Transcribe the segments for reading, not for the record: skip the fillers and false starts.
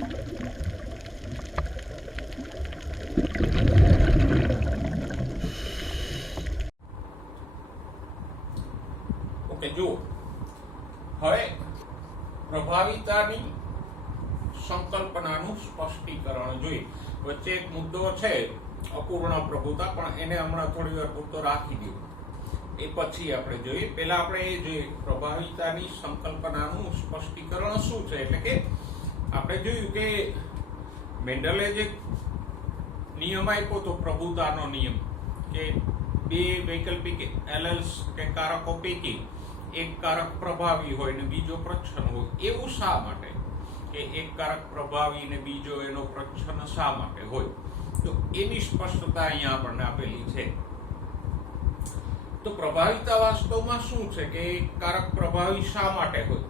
Okay, જુઓ હવે પ્રભાવિતાની સંકલ્પનાનું સ્પષ્ટીકરણ જોઈએ. વચ્ચે એક મુદ્દો છે અપૂર્ણ પ્રભુતા, પણ એને હમણાં થોડી વાર પૂરતો રાખી દઉં, એ પછી આપણે જોઈએ. પહેલા આપણે એ જોઈએ પ્રભાવિતાની સંકલ્પનાનું સ્પષ્ટીકરણ શું છે. એટલે કે આપણે જોયું કે મેન્ડલે જે નિયમ આપ્યો તો પ્રભુતાનો નિયમ કે બે વૈકલ્પિક એલેલ્સ કે કારકો પૈકી એક કારક પ્રભાવી હોય ને બીજો પ્રચ્છન્ન હોય. એવું શા માટે કે એક કારક પ્રભાવી ને બીજો એનો પ્રચ્છન્ન શા માટે હોય? તો એની સ્પષ્ટતા અહીંયા આપણને આપેલી છે. તો પ્રભાવિતા વાસ્તવમાં શું છે કે એક કારક પ્રભાવી શા માટે હોય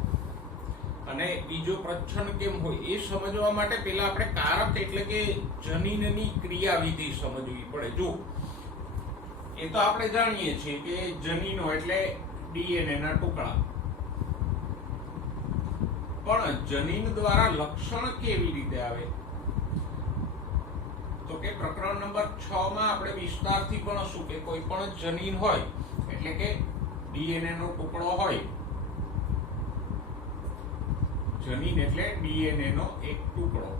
અને બીજો પ્રચ્છન્ન કેમ હોય એ સમજવા માટે પહેલા આપણે કારક એટલે કે જનીનની ક્રિયાવિધિ સમજવી પડે. જો એ તો આપણે જાણીએ છીએ કે જનીનો એટલે ડીએનએ ના ટુકડા, પણ જનીન દ્વારા લક્ષણ કેવી રીતે આવે? તો કે પ્રકરણ નંબર 6 માં આપણે વિસ્તારથી ભણશું કે કોઈ પણ જનીન હોય એટલે કે ડીએનએ નો ટુકડો હોય. જનીન એટલે ડીએનએ નો એક ટુકડો.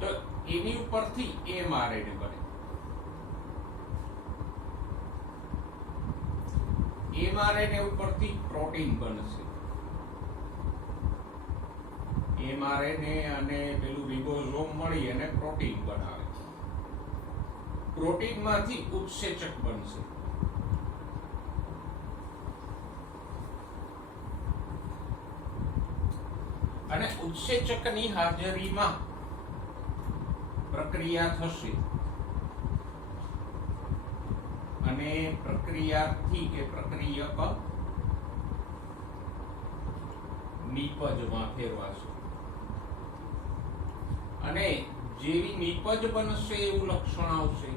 તો એની ઉપરથી એમઆરએનએ બને. એમઆરએનએ ઉપરથી પ્રોટીન બનશે. એમઆરએનએ અને પેલું રિબોઝોમ મળી અને પ્રોટીન બનાવે. પ્રોટીનમાંથી ઉત્સેચક બનશે. અને ઉત્સેચકની હાજરીમાં પ્રક્રિયા થશે અને પ્રક્રિયાથી કે પ્રક્રિયક નિપજમાં ફેરવાશે અને જેવી નિપજ બનશે એવું લક્ષણ આવશે.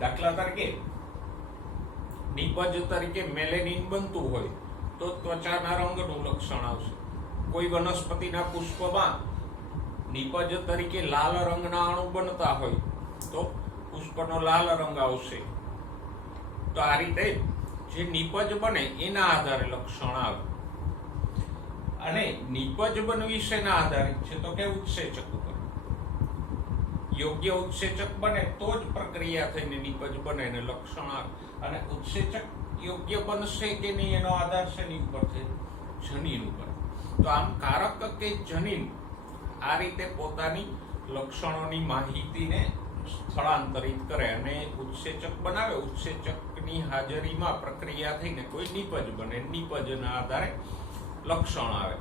દાખલા તરીકે નિપજ તરીકે મેલેનિન બનતું હોય તો ત્વચાના રંગનું લક્ષણ આવશે. કોઈ વનસ્પતિના પુષ્પમાં નિપજ તરીકે લાલ રંગના અણુ બનતા હોય તો પુષ્પનો લાલ રંગ આવશે. તો આ રીતે જે નિપજ બને એના આધારે લક્ષણ આવે. અને નિપજ બનવી શેના આધારિત છે? તો કે ઉત્સેચક ઉપર. યોગ્ય ઉત્સેચક બને તો જ પ્રક્રિયા થઈને નિપજ બને અને લક્ષણ આવે. અને ઉત્સેચક યોગ્ય બનશે કે નહીં એનો આધાર શેની ઉપર છે? જનીન ઉપર. તો આમ કારક કે જનીન આ રીતે પોતાની લક્ષણોની માહિતીને સ્થળાંતરિત કરે અને ઉત્સેચક બનાવે. ઉત્સેચકની હાજરીમાં પ્રક્રિયા થઈને કોઈ નિપજ બને. નિપજના આધારે લક્ષણ આવે.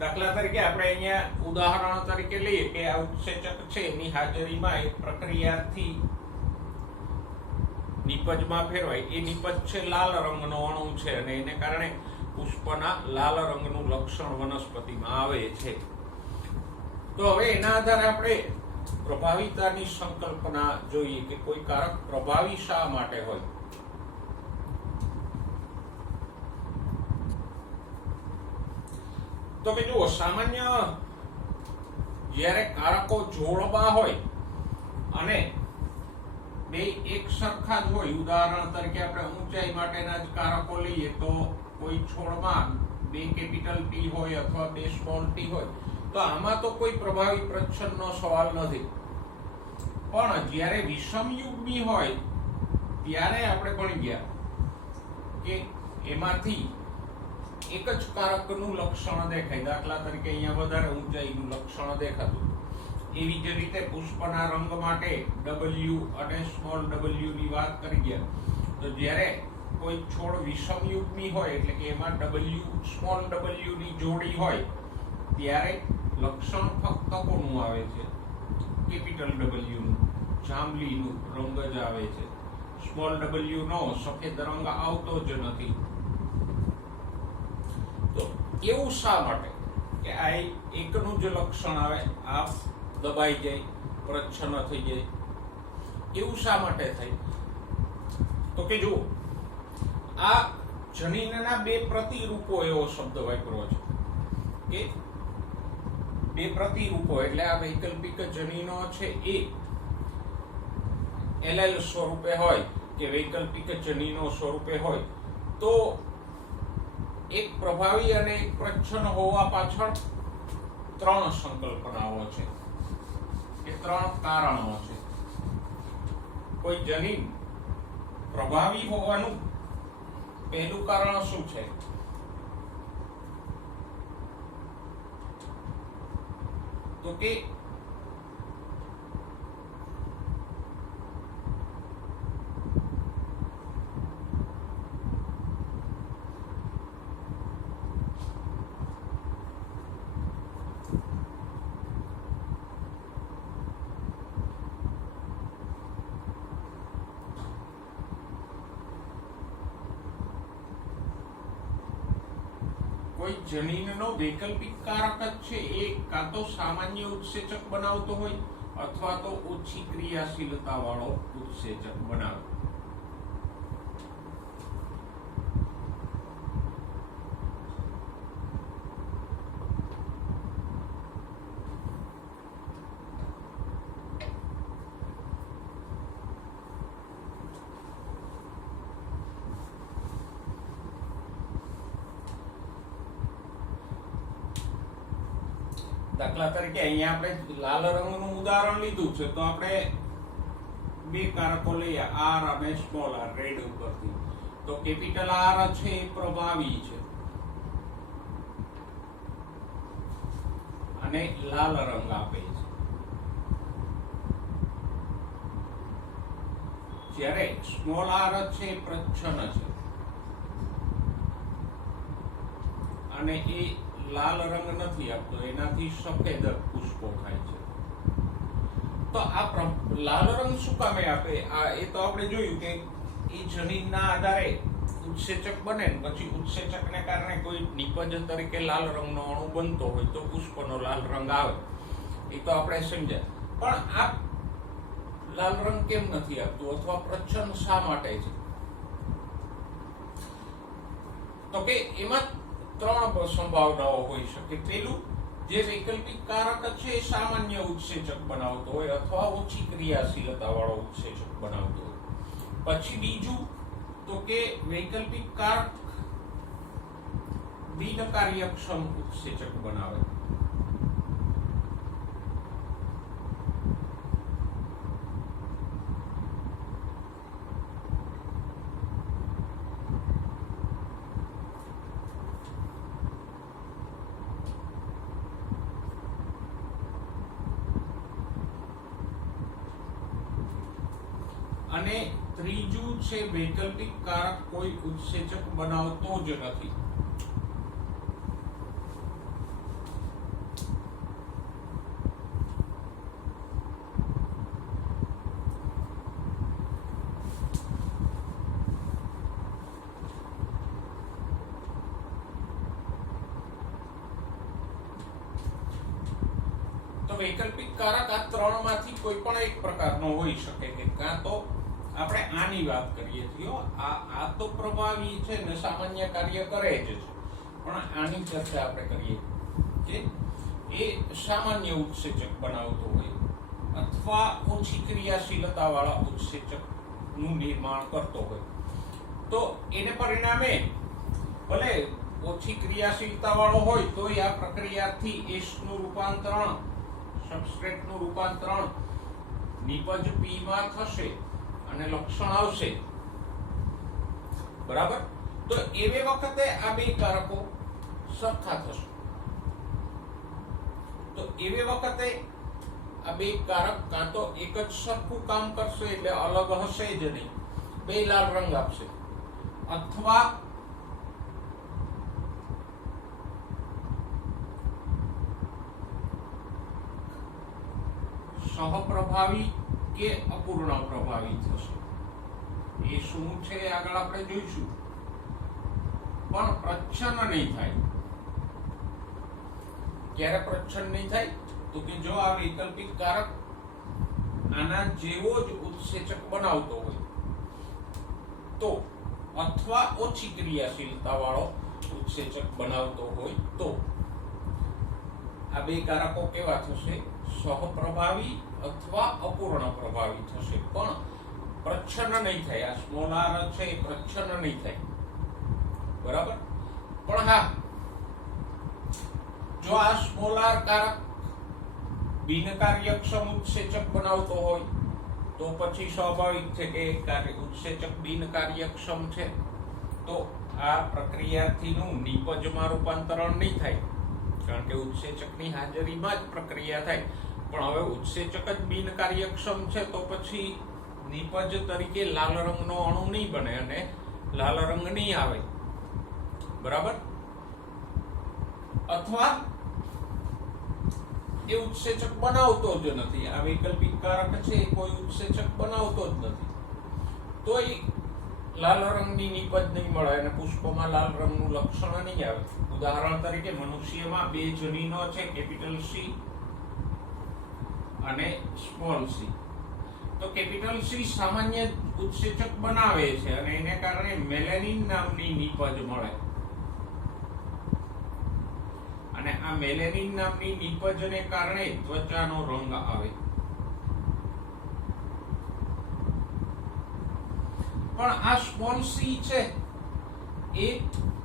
દાખલા તરીકે આપણે અહીંયા ઉદાહરણ તરીકે લઈએ કે આ ઉત્સેચક છે એની હાજરીમાં એક પ્રક્રિયાથી નિપજમાં ફેરવાય. એ નિપજ છે લાલ રંગનો અણુ છે અને એને કારણે પુષ્પના લાલ રંગનું લક્ષણ વનસ્પતિમાં આવે છે. તો હવે એના આધારે આપણે પ્રભાવિતાની સંકલ્પના જોઈએ કે કોઈ કારક પ્રભાવી શા માટે હોય. તો કે જુઓ, સામાન્ય જ્યારે કારકો જોડવા હોય અને બે એક સરખા જ હોય, ઉદાહરણ તરીકે આપણે ઊંચાઈ માટેના જ કારકો લઈએ તો કોઈ છોડમાં 2 કેપિટલ ટી હોય અથવા 2 સ્મોલ ટી હોય તો આમાં તો કોઈ પ્રભાવી પ્રચ્છન્નનો સવાલ નથી. પણ જ્યારે વિષમયુગ્મી હોય ત્યારે આપણે ભણી ગયા કે એમાંથી એક જ કારકનું લક્ષણ દેખાય. દાખલા તરીકે અહીંયા વધારે ઊંચાઈનું લક્ષણ દેખાતું. એવી જ રીતે પુષ્પના રંગ માટે W અને સ્મોલ w ની વાત કરી ગયા. તો જ્યારે કોઈ છોડ વિષમયુગ્મી હોય એટલે કે એમાં W સ્મોલ w ની જોડી હોય ત્યારે લક્ષણ ફક્ત કોનું આવે છે? કેપિટલ W નું, જાંબલીનું રંગ જ આવે છે. સ્મોલ w નો સફેદ રંગ આવતો જ નથી. તો એવું શા માટે? કે આ એકનું જ લક્ષણ આવે, આ દબાઈ જાય, પ્રચ્છન્ન થઈ જાય. એવું શા માટે થાય? તો કે જુઓ, આ જનીનના બે પ્રતિરૂપો એવો શબ્દ વાપર્યો છે કે બે પ્રતિરૂપો એટલે આ વૈકલ્પિક જનીનો છે એ એલેલ સ્વરૂપે હોય કે વૈકલ્પિક જનીનો સ્વરૂપે હોય તો એક પ્રભાવી અને એક પ્રચ્છન્ન હોવા પાછળ ત્રણ સંકલ્પનાઓ છે કે ત્રણ કારણો છે. કોઈ જનીન પ્રભાવી હોવાનું પહેલું કારણ શું છે? તો કે કોઈ જનીનનો વૈકલ્પિક કારક જ છે એ કાં તો સામાન્ય ઉત્સેચક બનાવતો હોય અથવા તો ઓછી ક્રિયાશીલતા વાળો ઉત્સેચક બનાવે. દાખલા તરીકે અહીંયા આપણે લાલ રંગનું ઉદાહરણ લીધું છે તો આપણે બે કારકો લઈએ, આર અને સ્મોલ આર, રેડ ઉપરથી. તો કેપિટલ આર છે એ પ્રભાવી છે અને લાલ રંગ આપે છે, જ્યારે સ્મોલ આર છે એ પ્રચ્છન્ન છે અને એ લાલ રંગ નથી આપતો, એનાથી સફેદ પુષ્પો થાય છે. તો આ લાલ રંગ શું કામે આપે? એ તો આપણે જોયું કે એ જનીનના આધારે ઉત્સેચક બને, પછી ઉત્સેચકને કારણે કોઈ નિપજ તરીકે લાલ રંગનો અણુ બનતો હોય તો પુષ્પનો લાલ રંગ આવે, એ તો આપણે સમજ્યા. પણ આ લાલ રંગ કેમ નથી આપતું અથવા પ્રચ્છન્ન શા માટે છે? તો કે એમાં ત્રણ સંભાવનાઓ હોઈ શકે. પેલું, જે વૈકલ્પિક કારક છે એ સામાન્ય ઉત્સેચક બનાવતો હોય અથવા ઓછી ક્રિયાશીલતા વાળો ઉત્સેચક બનાવતો હોય. પછી બીજું, તો કે વૈકલ્પિક કારક બિનકાર્યક્ષમ ઉત્સેચક બનાવે. અને ત્રીજું છે, વૈકલ્પિક કારક કોઈ ઉત્સેચક બનાવતો જ નથી. તો વૈકલ્પિક કારક આ ત્રણમાંથી કોઈ પણ એક પ્રકારનો હોઈ શકે કે કાં તો આપણે આની વાત કરીએ છીએ, આ તો પ્રભાવી છે ને સામાન્ય કાર્ય કરે જ છે, પણ આની ચર્ચા આપણે કરીએ કે એ સામાન્ય ઉત્સેચક બનાવતો હોય અથવા ઓછી ક્રિયાશીલતા વાળા ઉત્સેચક નું નિર્માણ કરતો હોય. તો એને પરિણામે ભલે ઓછી ક્રિયાશીલતા વાળો હોય તો આ પ્રક્રિયાથી એસ નું રૂપાંતરણ, સબસ્ટ્રેટ નું રૂપાંતરણ નિપજ પી માં થશે અને લક્ષણ આવશે. બરાબર? તો એવે વખતે આ બે કારકો સરખા થશે. તો એવે વખતે આ બે કારક કાં તો એક જ સરખું કામ કરશે એટલે અલગ હશે જ નહીં, બે લાલ રંગ આપશે, અથવા સહપ્રભાવી કે અપૂર્ણ પ્રભાવી થશે. એ શું છે આગળ આપણે જોઈશું, પણ પ્રચ્છન્ન નહીં થાય. ક્યારે પ્રચ્છન્ન નહીં થાય? તો કે જો આ વૈકલ્પિક કારક આના જેવો જ ઉત્સેચક બનાવતો હોય તો, અથવા ઓછી ક્રિયાશીલતા વાળો ઉત્સેચક બનાવતો હોય તો આ બે કારકો કેવા થશે? સહપ્રભાવી અથવા અપૂર્ણ પ્રભાવી થશે, પણ પ્રચ્છન્ન નહીં થાય. આ સ્મોલ આર છે એ પ્રચ્છન્ન નહીં થાય, બરાબર? પણ હા, જો આ સ્મોલ આર કારક બિનકાર્યક્ષમ ઉત્સેચક બનાવતો હોય તો પછી સ્વાભાવિક છે કે ઉત્સેચક બિનકાર્યક્ષમ છે તો આ પ્રક્રિયાથીનું નિપજમાં રૂપાંતરણ નહીં થાય, કારણ કે ઉત્સેચકની હાજરીમાં જ પ્રક્રિયા થાય. પણ હવે ઉત્સેચક જ બિનકાર્યક્ષમ છે તો પછી નિપજ તરીકે લાલ રંગનો અણુ નહીં બને અને લાલ રંગ નહીં આવે, બરાબર? અથવા એ ઉત્સેચક બનાવતો જ નથી. આ વૈકલ્પિક કારક છે એ કોઈ ઉત્સેચક બનાવતો જ નથી, તો એ લાલ રંગની નિપજ નહીં મળે અને પુષ્પમાં લાલ રંગનું લક્ષણ નહીં આવે. ઉદાહરણ તરીકે મનુષ્યમાં બે જનીનો છે, કેપિટલ સી અને સ્મોલ સી. તો કેપિટલ સી સામાન્ય ઉત્સેચક બનાવે છે અને એને કારણે મેલેનિન નામની નિપજ મળે, અને આ મેલેનિન નામની નિપજને કારણે ત્વચાનો રંગ આવે. પણ આ સ્મોલ સી છે એ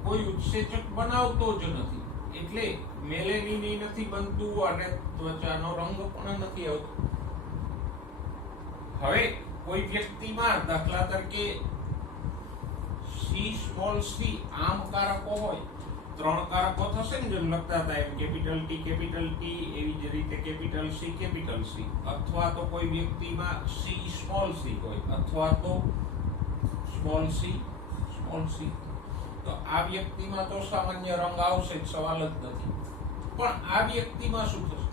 કોઈ ઉત્સેચક બનાવતો જ નથી, એટલે મેલેનિન નથી બનતું અને ત્વચાનો રંગ પણ નથી આવતો. હવે કોઈ વ્યક્તિમાં દાખલા તરીકે સી સ્મોલ સી આમ કારકો હોય, ત્રણ કારકો થશે ને, જેમ લખતા હતા એમ કેપિટલ ટી એવી જ રીતે કેપિટલ સી, અથવા તો કોઈ વ્યક્તિમાં સી સ્મોલ સી હોય અથવા તો સ્મોલ સી, તો આ વ્યક્તિમાં તો સામાન્ય રંગ આવશે જ, સવાલ જ નથી. પણ આ વ્યક્તિમાં શું થશે?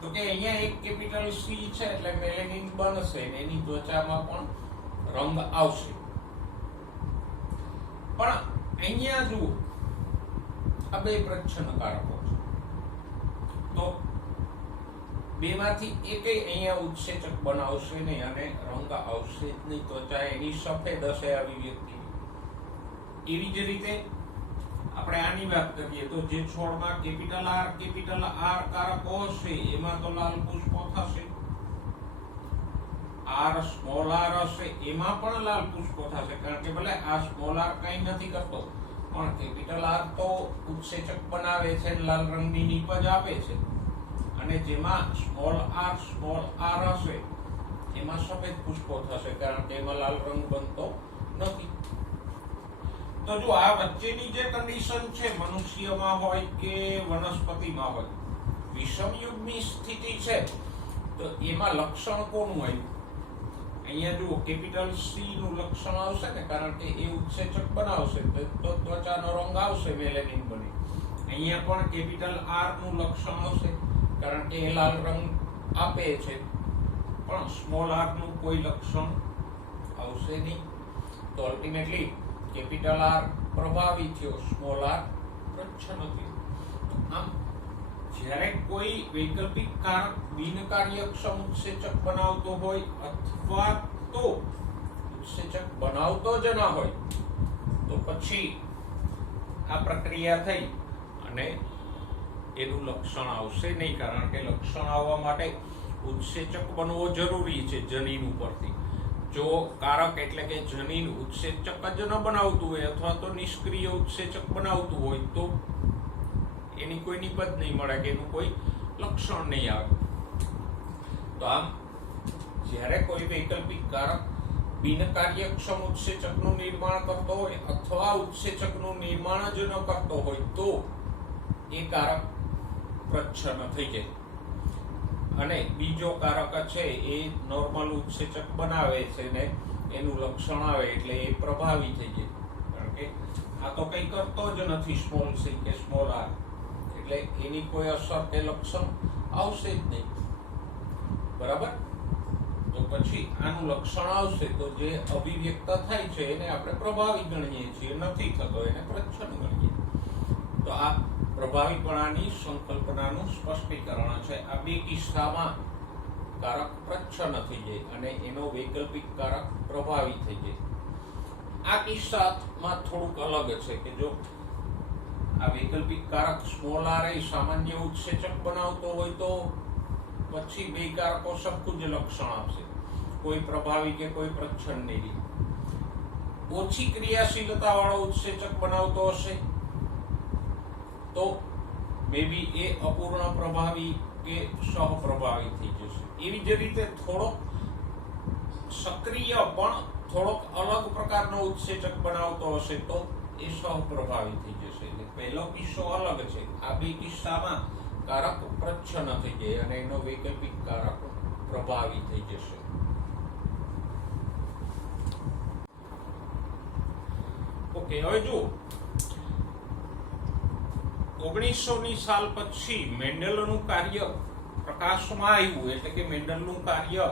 તો કે અહીંયા એક કેપિટલ સી છે એટલે મેલેનિન બનશે ને એની ત્વચામાં પણ રંગ આવશે. પણ અહીંયા જુઓ, આ બે પ્રચ્છન્ન કારકો છે, તો બેમાંથી એકેય અહીંયા ઉત્સેચક બનાવશે નહીં અને રંગ આવશે જ નહીં. ત્વચા એની સફેદ હશે આવી વ્યક્તિ. એવી જ રીતે આપણે આની વાત કરીએ તો જે છોડમાં કેપિટલ આર કારકો હશે એમાં તો લાલ પુષ્પો થશે. આર સ્મોલ આર હશે એમાં પણ લાલ પુષ્પો થશે, કારણ કે ભલે આ સ્મોલ આર કંઈ નથી કરતો પણ કેપિટલ આર તો ઉત્સેચક બનાવે છે, લાલ રંગની નિપજ આપે છે. અને જેમાં સ્મોલ આર હશે એમાં સફેદ પુષ્પો થશે, કારણ કે એમાં લાલ રંગ બનતો નથી. તો જો આ વચ્ચેની જે કન્ડિશન છે, મનુષ્યમાં હોય કે વનસ્પતિમાં હોય, વિષમયુગની સ્થિતિ છે, તો એમાં લક્ષણ કોનું હોય? અહીંયા જુઓ, કેપિટલ સી નું લક્ષણ આવશે ને, કારણ કે એ ઉત્સેચક બનાવશે તો ત્વચાનો રંગ આવશે, મેલેનિન બને. અહીંયા પણ કેપિટલ આર નું લક્ષણ આવશે, કારણ કે એ લાલ રંગ આપે છે. પણ સ્મોલ આર નું કોઈ લક્ષણ આવશે નહીં. તો અલ્ટિમેટલી કેપિટલ આર પ્રભાવી થયો, સ્મોલ આર પ્રચ્છન્ન થયો. આમ જ્યારે કોઈ વૈકલ્પિક કારક બિનકાર્યક્ષમ ઉત્સેચક બનાવતો હોય અથવા તો ઉત્સેચક બનાવતો જ ન હોય તો પછી આ પ્રક્રિયા થઈ અને એનું લક્ષણ આવશે નહીં, કારણ કે લક્ષણ આવવા માટે ઉત્સેચક બનવો જરૂરી છે જનીન ઉપરથી. જો કારક એટલે કે જનીન ઉત્સેચક જ ન બનાવતું હોય અથવા તો નિષ્ક્રિય ઉત્સેચક બનાવતું હોય તો એની કોઈ નિપજ નહીં મળે કે એનું કોઈ લક્ષણ નહીં આવે. તો આમ જ્યારે કોઈ વૈકલ્પિક કારક બિનકાર્યક્ષમ ઉત્સેચકનું નિર્માણ કરતો હોય અથવા ઉત્સેચકનું નિર્માણ જ ન કરતો હોય તો એ કારક પ્રચ્છન્ન થઈ જાય. અને બીજો કારક છે એ નોર્મલ ઉત્સેચક બનાવે છે ને એનું લક્ષણ આવે એટલે એ પ્રભાવી થઈ જાય, કારણ કે આ તો કંઈ કરતો જ નથી સ્મોલ સી કે સ્મોલ આર, એટલે એની કોઈ અસર કે લક્ષણ આવશે જ નહીં, બરાબર? તો પછી આનું લક્ષણ આવશે તો જે અભિવ્યક્ત થાય છે એને આપણે પ્રભાવી ગણીએ છીએ, નથી થતો એને પ્રચ્છન્ન ગણીએ. તો આ પ્રભાવીપણાની સંકલ્પનાનું સ્પષ્ટીકરણ છે. આ બે કિસ્સામાં કારક પ્રચ્છન્ન થઈ જાય અને એનો વૈકલ્પિક કારક પ્રભાવી થઈ જાય. આ કિસ્સામાં થોડુંક અલગ છે કે જો આ વૈકલ્પિક કારક સ્મોલ r એ સામાન્ય ઉત્સેચક બનાવતો હોય તો પછી બે કારકો સરખું જ લક્ષણ આપશે, કોઈ પ્રભાવી કે કોઈ પ્રચ્છન્ન નહીં. ઓછી ક્રિયાશીલતા વાળો ઉત્સેચક બનાવતો હશે તો મે બી એ અપૂર્ણ પ્રભાવી કે સહપ્રભાવી થઈ જશે. એવી જ રીતે થોડો સક્રિય પણ થોડોક અલગ પ્રકારનો ઉત્સેચક બનાવતો હશે તો એ સહપ્રભાવી થઈ જશે. એટલે પહેલો કિસ્સો અલગ છે. આ બે કિસ્સામાં કારક પ્રચ્છન્ન થઈ જાય અને એનો વૈકલ્પિક કારક પ્રભાવી થઈ જશે. ઓકે, હવે જો 1900ની સાલ પછી મેન્ડલનું કાર્ય પ્રકાશમાં આવ્યું, એટલે કે મેન્ડલનું કાર્ય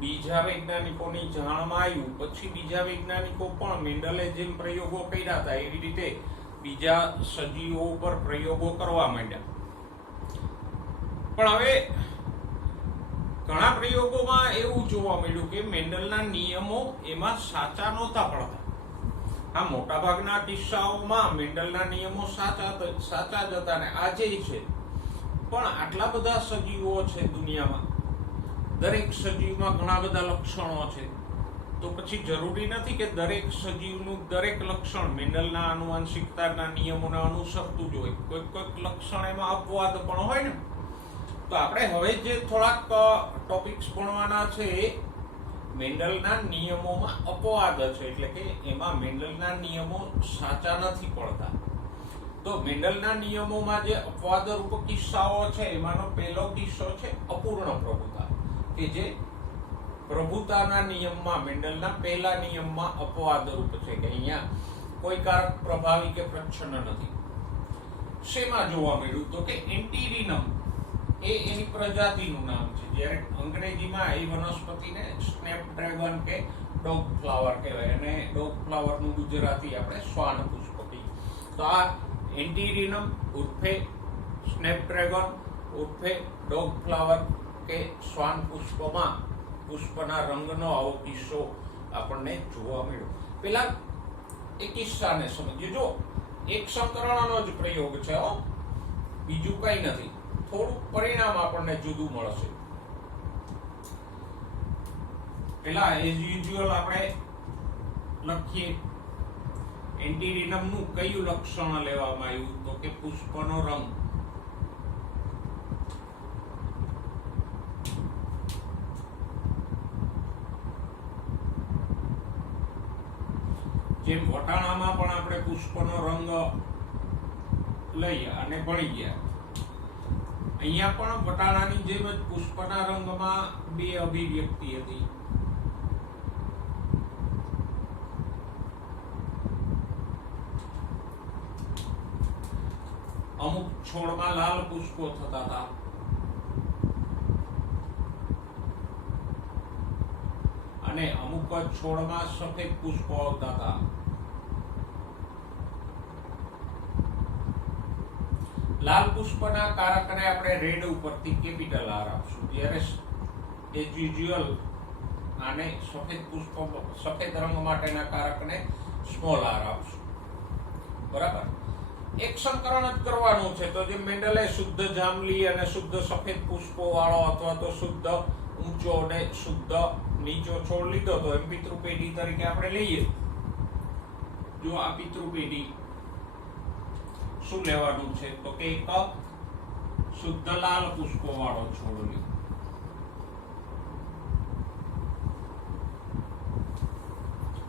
બીજા વૈજ્ઞાનિકોની જાણમાં આવ્યું. પછી બીજા વૈજ્ઞાનિકો પણ મેન્ડલે જેમ પ્રયોગો કર્યા હતા એવી રીતે બીજા સજીવો ઉપર પ્રયોગો કરવા માંડ્યા. પણ હવે ઘણા પ્રયોગોમાં એવું જોવા મળ્યું કે મેન્ડલના નિયમો એમાં સાચા નહોતા પડતા. આ મોટાભાગના કિસ્સાઓમાં મેન્ડલના નિયમો સાચા જ હતા અને આજે છે. પણ આટલા બધા સજીવો છે દુનિયામાં, દરેક સજીવમાં ઘણા બધા લક્ષણો છે, તો પછી જરૂરી નથી કે દરેક સજીવનું દરેક લક્ષણ મેન્ડલના આનુવંશિકતાના નિયમોને અનુસરતું જ હોય. કોઈક લક્ષણ એમાં અપવાદ પણ હોય ને. તો આપણે હવે જે થોડાક ટોપિક્સ ભણવાના છે મેન્ડલના નિયમોમાં અપવાદ છે, એટલે કે એમાં મેન્ડલના નિયમો સાચા નથી પડતા. તો મેન્ડલના નિયમોમાં જે અપવાદરૂપ કિસ્સાઓ છે એમાંનો પહેલો કિસ્સો છે અપૂર્ણ પ્રભુતા, કે જે પ્રભુતાના નિયમમાં મેન્ડલના પહેલા નિયમમાં અપવાદરૂપ છે કે અહીંયા કોઈ કારક પ્રભાવી કે પ્રચ્છન્ન નથી. શેમાં જોવા મળ્યું તો કે એન્ટીરિનમ એ એની પ્રજાતિનું નામ છે. જ્યારે અંગ્રેજીમાં એ વનસ્પતિને સ્નેપડ્રેગન કે ડોગ ફ્લાવર કહેવાય અને ડોગ ફ્લાવરનું ગુજરાતી આપણે શ્વાન પુષ્પ કહીએ. તો આ એન્ટીરિનમ ઉર્ફે સ્નેપડ્રેગન ઉર્ફે ડોગ ફ્લાવર કે શ્વાન પુષ્પમાં પુષ્પના રંગનો આવો કિસ્સો આપણને જોવા મળ્યો. પેલા એ કિસ્સાને સમજીએ. જો એક સંકરણનો જ પ્રયોગ છે, બીજું કઈ નથી. થોડું પરિણામ આપણને જુદું મળશે. પેલા એઝ યુઝ્યુઅલ આપણે લખીએ એન્ટીરિનમનું કયું લક્ષણ લેવામાં આવ્યું તો કે પુષ્પનો રંગ. જેમ વટાણામાં પણ આપણે પુષ્પનો રંગ લઈ અને ભણી ગયા, અહીંયા પણ વટાણાની જેમ જ પુષ્પના રંગમાં બે અભિવ્યક્તિ હતી. અમુક છોડમાં લાલ પુષ્પો થતા હતા અને અમુક છોડમાં સફેદ પુષ્પો આવતા હતા. લાલ પુષ્પના કારકને આપણે રેડ ઉપરથી કેપિટલ આર આપશું, જ્યારે એઝ યુઝ્યુઅલ આને સફેદ રંગ માટેના કારકને સ્મોલ આર આપશું. બરાબર. એક સંકરણ જ કરવાનું છે. તો જે મેન્ડલે શુદ્ધ જાંબલી અને શુદ્ધ સફેદ પુષ્પો વાળો અથવા તો શુદ્ધ ઊંચો અને શુદ્ધ નીચો છોડ લીધો તો એમ પિતૃપેઢી તરીકે આપણે લઈએ. જો આ પિતૃપેઢી શું લેવાનું છે તો કે એક શુદ્ધ લાલ પુષ્પો વાળો છોડ લ્યો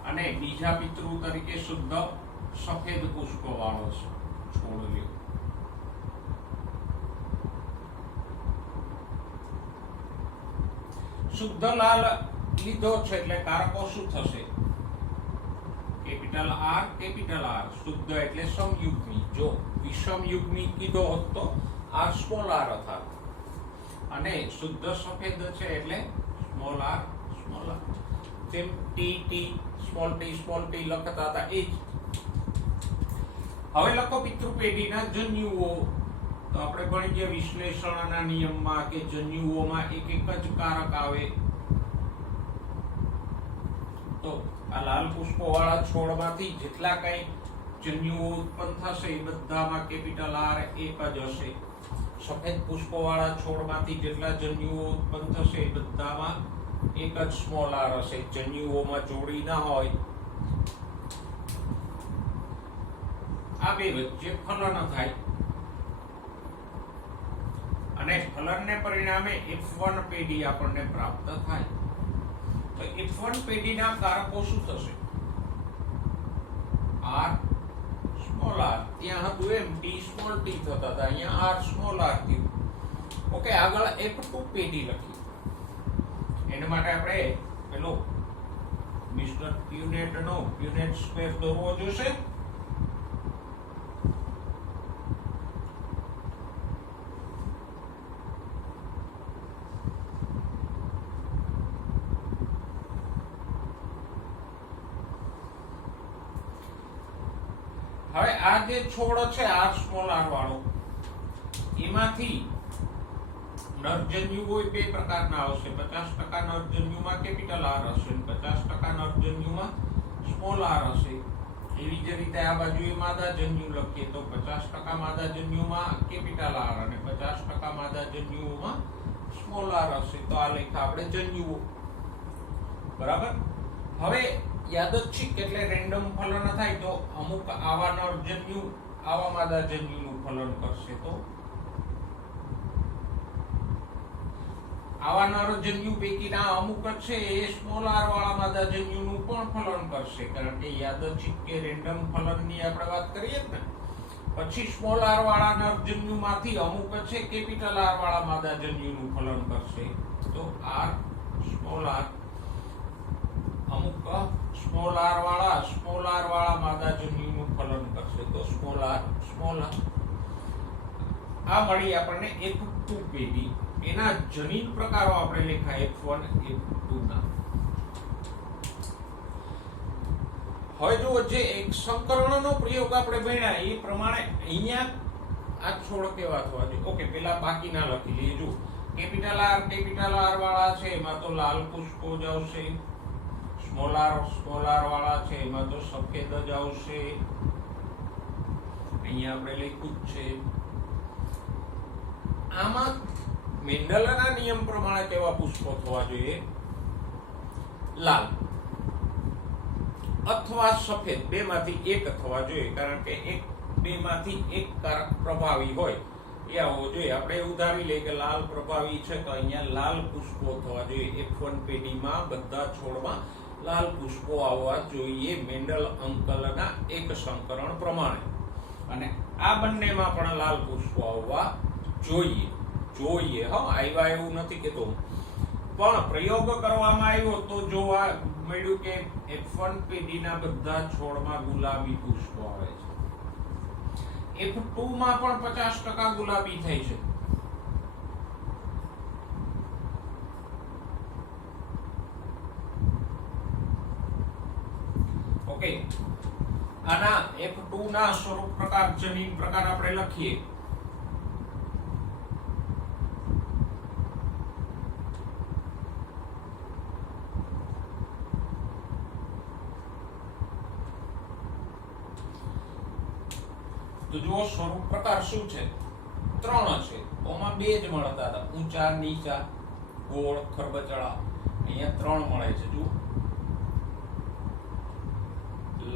અને બીજા પિતૃ તરીકે શુદ્ધ સફેદ પુષ્પો વાળો છોડ લ્યો. શુદ્ધ લાલ લીધો છે એટલે કારકો શું થશે? Capital R capital R. શુદ્ધ એટલે સમયુગ્મી. જો વિષમયુગ્મી કીધો હોત તો આર સ્મોલ આર હતા અને શુદ્ધ સફેદ છે એટલે સ્મોલ આર સ્મોલ આર. જેમ ટી સ્મોલ ટી લખતા હતા એ જ. હવે લખો પિતૃપેઢીના જન્યુઓ તો આપણે ભણી ગયા વિશ્લેષણના નિયમમાં કે જન્યુઓમાં એક જ કારક આવે. તો આ લાલ પુષ્પોવાળા છોડમાંથી જેટલા કઈ જન્યુઓ ઉત્પન્ન થશે એ બધામાં કેપિટલ R એક જ હશે. સફેદ પુષ્પોવાળા છોડમાંથી જેટલા જન્યુઓ ઉત્પન્ન થશે એ બધામાં એક જ સ્મોલ r હશે. જન્યુઓમાં જોડી ના હોય. આ બે વચ્ચે ફલન થાય અને ફલનને પરિણામે F1 પેઢી આપણને પ્રાપ્ત થાય. તો F1 પેઢીના કારકો શું થશે? R small r. ત્યાં હતું એમ t સ્મોલ t થતા હતા, અહીંયા r સ્મોલ r થયું. ઓકે, આગળ F2 પેઢી લખી. એના માટે આપણે પેલો મિસ્ટર પ્યુનેટ નો પ્યુનેટ સ્ક્વેર દોરવો જોશે. હવે આ જે છોડ છે r સ્મોલ r વાળો, એમાંથી નરજન્યુ કોઈ બે પ્રકારના આવશે. 50% નરજન્યુમાં કેપિટલ R હશે, 50% નરજન્યુમાં સ્મોલ r હશે. એવી જ રીતે આ બાજુએ માદાજન્યુ લખીએ તો 50% માદાજન્યુમાં કેપિટલ R અને 50% માદાજન્યુમાં સ્મોલ r હશે. તો આ લખ્યા આપણે જન્યુઓ. બરાબર. હવે યાદચ્છિક એટલે રેન્ડમ ફલન થાય તો અમુક આવા નરજન્યુ આવા માદાજન્યુનું ફલન કરશે. તો આવા નરજન્યુ પૈકીના અમુક જ છે એ સ્મોલ r વાળા માદાજન્યુનું પણ ફલન કરશે, કારણ કે યાદચ્છિક કે રેન્ડમ ફલનની આપણે વાત કરીએ ને. પછી સ્મોલ r વાળા નરજન્યુમાંથી અમુક છે કેપિટલ R વાળા માદાજન્યુનું ફલન કરશે. તો r સ્મોલ r અમુક સ્મોલ r વાળા માદાજન્યુનું ફલન કરશે. તો સ્મોલ r આ મળી આપણને F2 પેઢી. એના જનીન પ્રકારો આપણે લખ્યા F1 F2 ના. હવે જો જે એક સંકરણનો પ્રયોગ આપણે ભણ્યા એ પ્રમાણે અહીંયા આ છોડ કેવા થવા જોઈએ. ઓકે, પેલા બાકીના લખી લઈએ. જો કેપિટલ R વાળા છે એમાં તો લાલ પુષ્પો જ આવશે. સ્મોલ r વાળા છે એમાં તો સફેદ જ આવશે. અહીંયા આપણે લખ્યું જ છે. આમાં મેન્ડલના નિયમ પ્રમાણે કેવા પુષ્પો થવા જોઈએ? લાલ અથવા સફેદ, બેમાંથી એક થવા જોઈએ, કારણ કે બેમાંથી એક કારક પ્રભાવી હોય એ આવવો જોઈએ. આપણે એવું ધારી લઈએ કે લાલ પ્રભાવી છે તો અહીંયા લાલ પુષ્પો થવા જોઈએ. F1 પેઢીમાં બધા છોડમાં લાલ પુષ્પો આવવા જોઈએ મેન્ડલ અંકલના એક સંકરણ પ્રમાણે. અને આ બંનેમાં પણ લાલ પુષ્પો આવવા જોઈએ. આવ્યા એવું નથી કેતો, પણ પ્રયોગ કરવામાં આવ્યો તો જોવા મળ્યું કે F1 પેઢીના બધા છોડમાં ગુલાબી પુષ્પો આવે છે. F2 માં પણ 50% ગુલાબી થાય છે. ઓકે, આના F2 ના સ્વરૂપ પ્રકાર જનીન પ્રકાર આપણે લખીએ. તો જુઓ સ્વરૂપ પ્રકાર શું છે? 3 છે. ઓમાં 2 જ મળતા હતા, ઊંચા નીચા ગોળ ખરબચડા. અહીંયા 3 મળે છે. જુઓ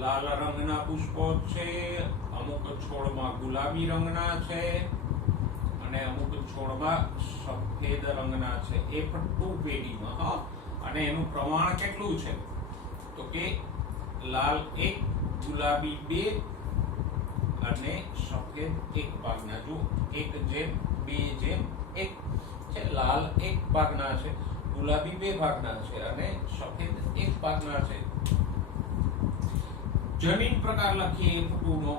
લાલ રંગના પુષ્પો છે, અમુક છોડમાં ગુલાબી રંગના છે અને અમુક છોડમાં સફેદ રંગના છે. F2 પેઢીમાં. અને એનું પ્રમાણ કેટલું છે? તો કે લાલ 1, ગુલાબી 2 અને સફેદ 1 ભાગના. જો 1:2:1 છે. લાલ 1 ભાગના છે, ગુલાબી 2 ભાગના છે અને સફેદ 1 ભાગના છે. જનીન પ્રકાર લખીએ F2 નો.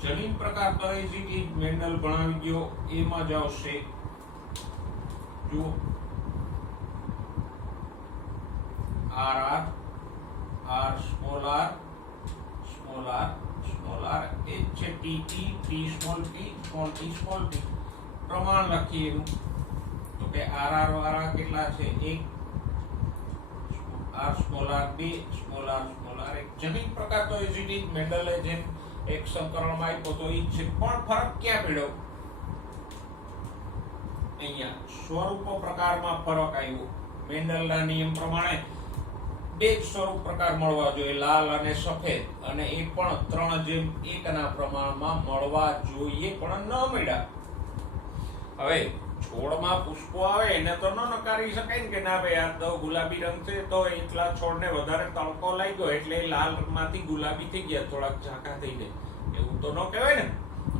જનીન પ્રકાર તો ઇઝીલી મેન્ડલ ભણાવી ગયો, એમાં જ આવશે. જુઓ RR આર સ્મોલ આર એ છે ટી સ્મોલ ટી પ્રમાણ લખીએ એનું તો કે આર વાળા કેટલા છે 1 R small R 2 small R 1 જમીન પ્રકાર તો ઇઝીલી મેન્ડલે જેમ એક સંકરણમાં આપ્યો તો ઈ છે પણ ફરક ક્યાં પડ્યો અહીંયા સ્વરૂપો પ્રકારમાં ફરક આવ્યો મેન્ડલના નિયમ પ્રમાણે બે સ્વરૂપ પ્રકાર મળવા જોઈએ લાલ અને સફેદ અને એ પણ 3:1 ના પ્રમાણમાં મળવા જોઈએ પણ ન મળ્યા હવે છોડમાં પુષ્પો આવે એને તો ન નકારી શકાય ને કે ના ભાઈ આ તો ગુલાબી રંગ છે તો એટલા છોડને વધારે તડકો લાગ્યો એટલે લાલ માંથી ગુલાબી થઈ ગયા થોડાક ઝાંખા થઈ જાય એવું તો ન કહેવાય ને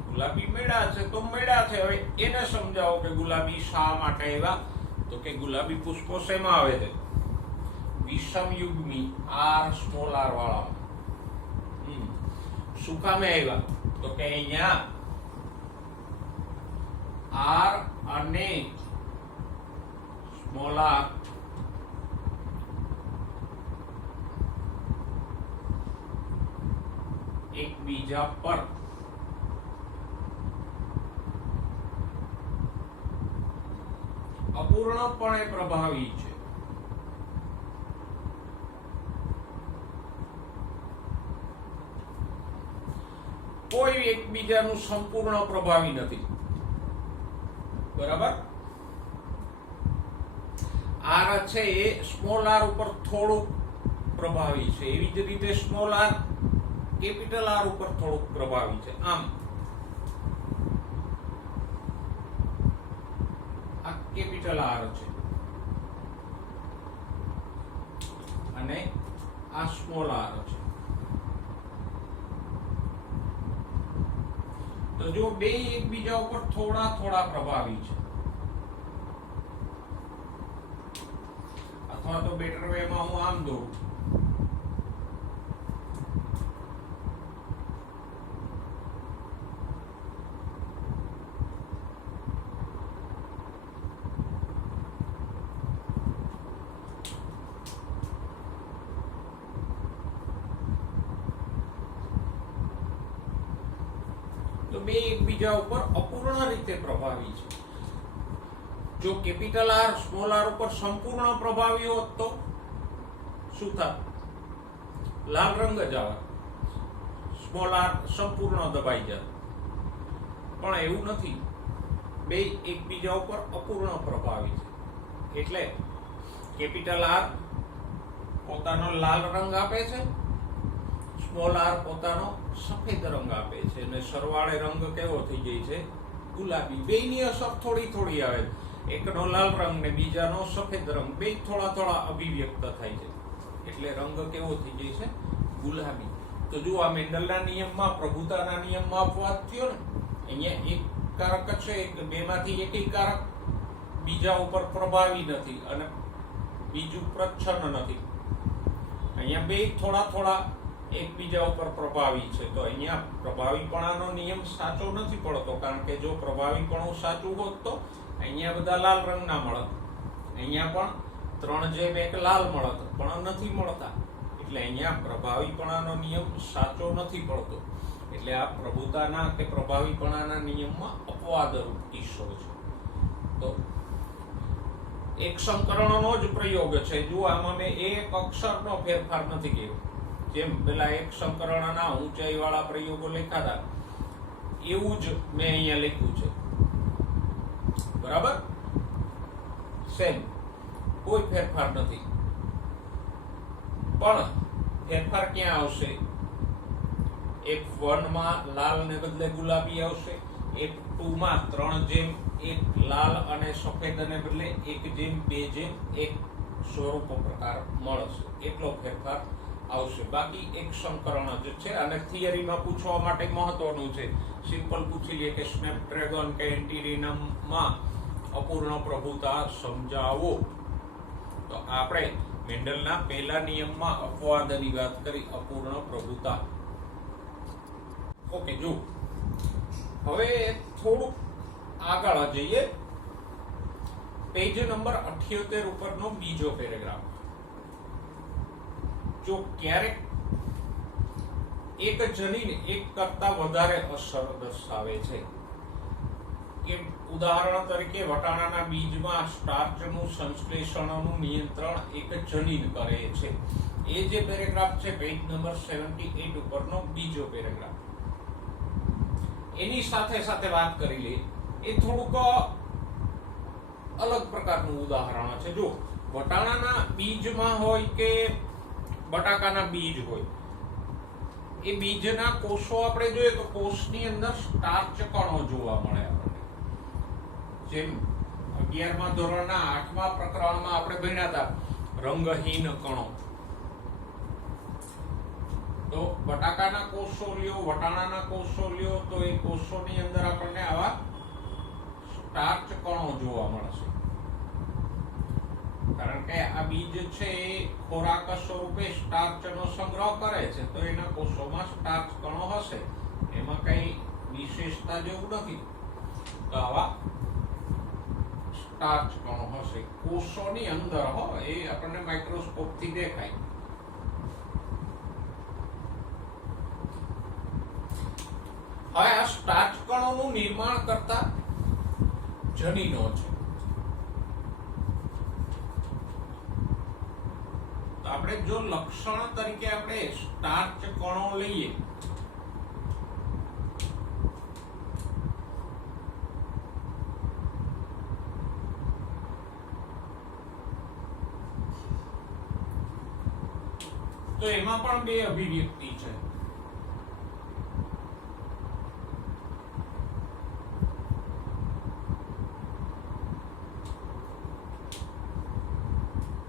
ગુલાબી મેળા છે તો મેળા છે હવે એને સમજાવો કે ગુલાબી શા માટે આવ્યા તો કે ગુલાબી પુષ્પો શેમાં આવે છે વિષમયુગ્મી આર સ્મોલ આર વાળા શું કામે આવ્યા તો કે અહીંયા આર અને સ્મોલ આર એકબીજા પર અપૂર્ણપણે પ્રભાવી છે કોઈ એકબીજાનું સંપૂર્ણ પ્રભાવી નથી બરાબર આર છે એ સ્મોલ આર ઉપર થોડું પ્રભાવી છે એવી જ રીતે સ્મોલ આર કેપિટલ આર ઉપર થોડુંક પ્રભાવી છે આમ આ કેપિટલ આર છે અને આ સ્મોલ આર છે તો જો બે એકબીજા ઉપર થોડા થોડા પ્રભાવી છે અથવા તો બેટર વેમાં હું આમ દોરું તો બે એકબીજા ઉપર અપૂર્ણ રીતે પ્રભાવી છે જો કેપિટલ આર સ્મોલ આર ઉપર સંપૂર્ણ પ્રભાવી હોત તો શું થાત લાલ રંગ જ આવે સ્મોલ આર સંપૂર્ણ દબાઈ જાય પણ એવું નથી બે એકબીજા ઉપર અપૂર્ણ પ્રભાવી છે એટલે કેપિટલ આર પોતાનો લાલ રંગ આપે છે સ્મોલ આર પોતાનો સફેદ રંગ આપે છે અને સરવાળે રંગ કેવો થઈ જાય છે ગુલાબી બેયની અસર થોડી થોડી આવે એકનો લાલ રંગ ને બીજાનો સફેદ રંગ બે થોડા થોડા અભિવ્યક્ત થાય છે એટલે રંગ કેવો થઈ જાય છે ગુલાબી તો જો આ મેન્ડલના નિયમમાં પ્રભુતાના નિયમમાં અપવાદ થયો ને અહીંયા એક કારક છે બેમાંથી એકય કારક બીજા ઉપર પ્રભાવી નથી અને બીજું પ્રચ્છન્ન નથી અહીંયા બે થોડા થોડા એકબીજા ઉપર પ્રભાવી છે તો અહીંયા પ્રભાવીપણાનો નિયમ સાચો નથી પડતો કારણ કે જો પ્રભાવીપણું સાચું હોત તો અહીંયા બધા લાલ રંગના મળત અહીંયા પણ 3:1 લાલ મળત પણ નથી મળતા એટલે અહીંયા પ્રભાવીપણાનો નિયમ સાચો નથી પડતો એટલે આ પ્રભુતાના કે પ્રભાવીપણાના નિયમમાં અપવાદરૂપ કિસ્સો છે તો એક સંકરણનો જ પ્રયોગ છે જો આમાં મેં એક અક્ષરનો ફેરફાર નથી કર્યો જેમ પેલા એક સંકરણના ઊંચાઈ વાળા પ્રયોગો લખ્યા હતા એવું જ મેં અહીંયા લખ્યું છે બરાબર સેમ કોઈ ફેરફાર નથી પણ ફેરફાર ક્યાં આવશે F1 માં લાલ ને બદલે ગુલાબી આવશે F2 માં 3:1 લાલ અને સફેદ ને બદલે 1:2:1 સ્વરૂપો પ્રકાર મળશે એટલો ફેરફાર આવશે બાકી એક સંકરણ જ છે અને થિયરીમાં પૂછવા માટે મહત્વનું છે સિમ્પલ પૂછી લે કે સ્નેપડ્રેગન કે એન્ટિરિનમમાં અપૂર્ણ પ્રભુતા સમજાવો તો આપણે મેન્ડલના પહેલા નિયમમાં અપવાદની વાત કરી અપૂર્ણ પ્રભુતા ઓકે જો હવે થોડું આગળ જઈએ પેજ નંબર 78 ઉપરનો બીજો પેરેગ્રાફ જો ક્યારેક એક જનીન એક કરતા વધારે અસર દર્શાવે છે, કે ઉદાહરણ તરીકે વટાણાના બીજમાં સ્ટાર્ચનું સંશ્લેષણનું નિયંત્રણ એક જનીન કરે છે. એ જે પેરેગ્રાફ છે પેજ નંબર 78 ઉપરનો બીજો પેરેગ્રાફ, એની સાથે સાથે વાત કરી લે. એ થોડુંક અલગ પ્રકારનું ઉદાહરણ છે. જો વટાણાના બીજમાં હોય કે બટાકાના બીજ હોય, એ બીજના કોષો આપણે જોઈએ તો કોષની અંદર સ્ટાર્ચ કણો જોવા મળે આપણને. જેમ 11મા ધોરણના 8મા પ્રકરણમાં આપણે ભણ્યા હતા રંગહીન કણો. તો બટાકાના કોષો લ્યો, વટાણાના કોષો લ્યો, તો એ કોષોની અંદર આપણને આવા સ્ટાર્ચ કણો જોવા મળશે. કારણ કે આ બીજ છે એ ખોરાક સ્વરૂપે સ્ટાર્ચનો સંગ્રહ કરે છે, તો એના કોષોમાં સ્ટાર્ચ કણો હશે. એમાં કઈ વિશેષતા જેવું નથી. તો આવા સ્ટાર્ચ કણો હશે કોષોની અંદર. એ આપણને માઇક્રોસ્કોપથી દેખાય. હવે આ સ્ટાર્ચ કણોનું નિર્માણ કરતા જનીનો છે. તો આપણે જો લક્ષણ તરીકે આપણે સ્ટાર્ચ કણો લઈએ, તો એમાં પણ બે અભિવ્યક્તિ છે.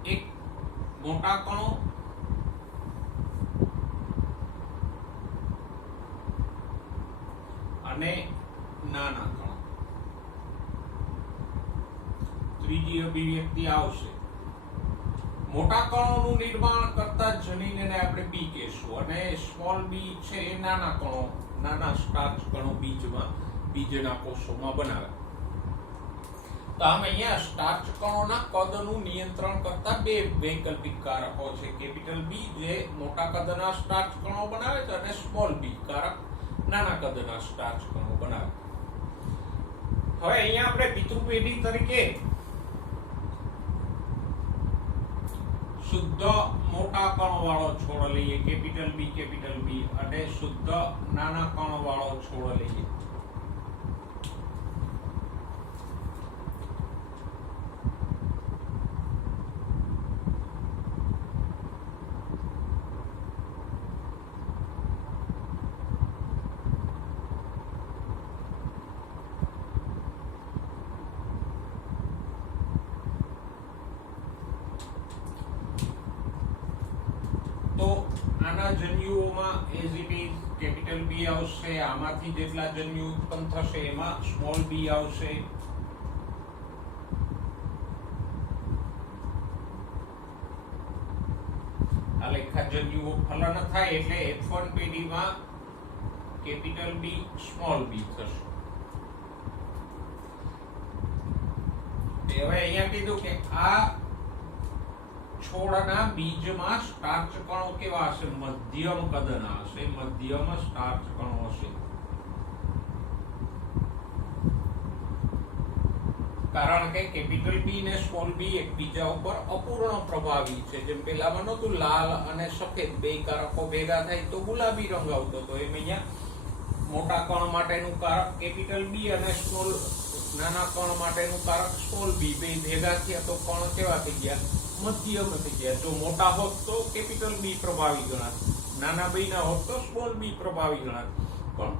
એક મોટા કણો અને નાના કણો. ત્રીજી અભિવ્યક્તિ આવશે. મોટા કણોનું નિર્માણ કરતા જનીનને આપણે બી કહેશું, અને સ્મોલ બી છે એ નાના કણો, નાના સ્ટાર્ચ કણો બીજના કોષોમાં બનાવે. તો આમ અહીંયા સ્ટાર્ચ કણોના કદનું નિયંત્રણ કરતા બે વૈકલ્પિક કારકો છે. કેપિટલ બી જે મોટા કદના સ્ટાર્ચ કણો બનાવે છે, અને સ્મોલ બી કારક નાના કદના સ્ટાર્ચ કણો બનાવે. હવે અહીંયા આપણે પિતૃપેઢી તરીકે શુદ્ધ મોટા કણો વાળો છોડ લઈએ, કેપિટલ બી, અને શુદ્ધ નાના કણો વાળો છોડ લઈએ. આના જન્યુઓમાં as it is capital B આવશે. આમાંથી જેટલા જન્યુ ઉત્પન્ન થશે એમાં સ્મોલ બી આવશે. આ લેખા જન્યુઓ ફલન થાય એટલે F1 પેઢીમાં કેપિટલ બી સ્મોલ બી થશે. હવે અહીંયા કીધું કે આ છોડના બીજમાં સ્ટાર્ચ કણો કેવા હશે? મધ્યમ કદના હશે, મધ્યમ સ્ટાર્ચ કણો હશે. કારણ કે કેપિટલ બી ને સ્મોલ બી એકબીજા ઉપર અપૂર્ણ પ્રભાવી છે. જેમ પેલામાં નહોતું લાલ અને સફેદ બે કારકો ભેગા થાય તો ગુલાબી રંગ આવતો હતો, એમ અહીંયા મોટા કણ માટેનું કારક કેપિટલ બી અને સ્મોલ નાના કણ માટેનું કારક સ્મોલ બી બે ભેગા થયા તો કણ કેવા થઈ ગયા? મધ્યમ થઈ ગયા. જો મોટા હોત તો કેપિટલ બી પ્રભાવી ગણાત, નાના બી ના હોત તો સ્મોલ બી પ્રભાવી ગણાત. પણ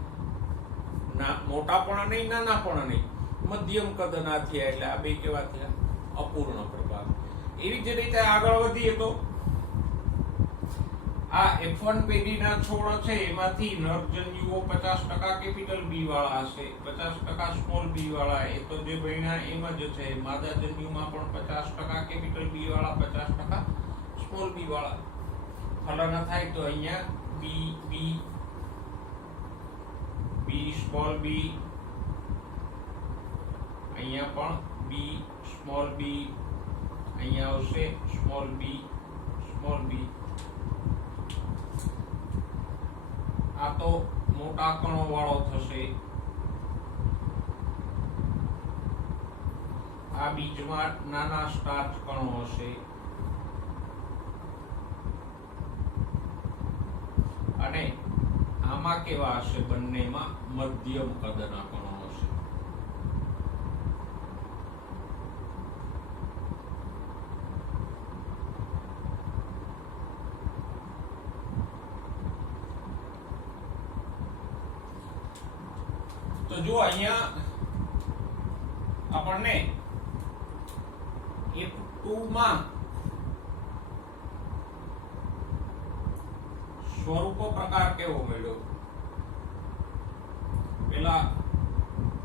મોટા પણ નહીં, નાના પણ નહીં, મધ્યમ કદના થયા એટલે આ બે કેવા થયા? અપૂર્ણ પ્રભાવ. એવી જ રીતે આગળ વધીએ તો આ F1 પેઢીના છોડ છે એમાંથી નરજન્યુઓ 50% કેપિટલ બી વાળા હશે, 50% સ્મોલ બી વાળા. એ તો જે ભણ્યા એમ જ છે. માદા જન્યુમાં પણ 50% કેપિટલ બી વાળા, 50% સ્મોલ બી વાળા ફલન થાય. તો અહીંયા બી સ્મોલ બી, અહીંયા પણ બી સ્મોલ બી, અહીંયા આવશે સ્મોલ બી. આ તો મોટા કણો વાળો થશે, આ બીજમાં નાના સ્ટાર્ચ કણો હશે અને આમાં કેવા હશે? બંનેમાં મધ્યમ કદના કણો હશે. તો જો અહીંયા આપણને F2 માં સ્વરૂપ પ્રકાર કેવો મળ્યો? પેલા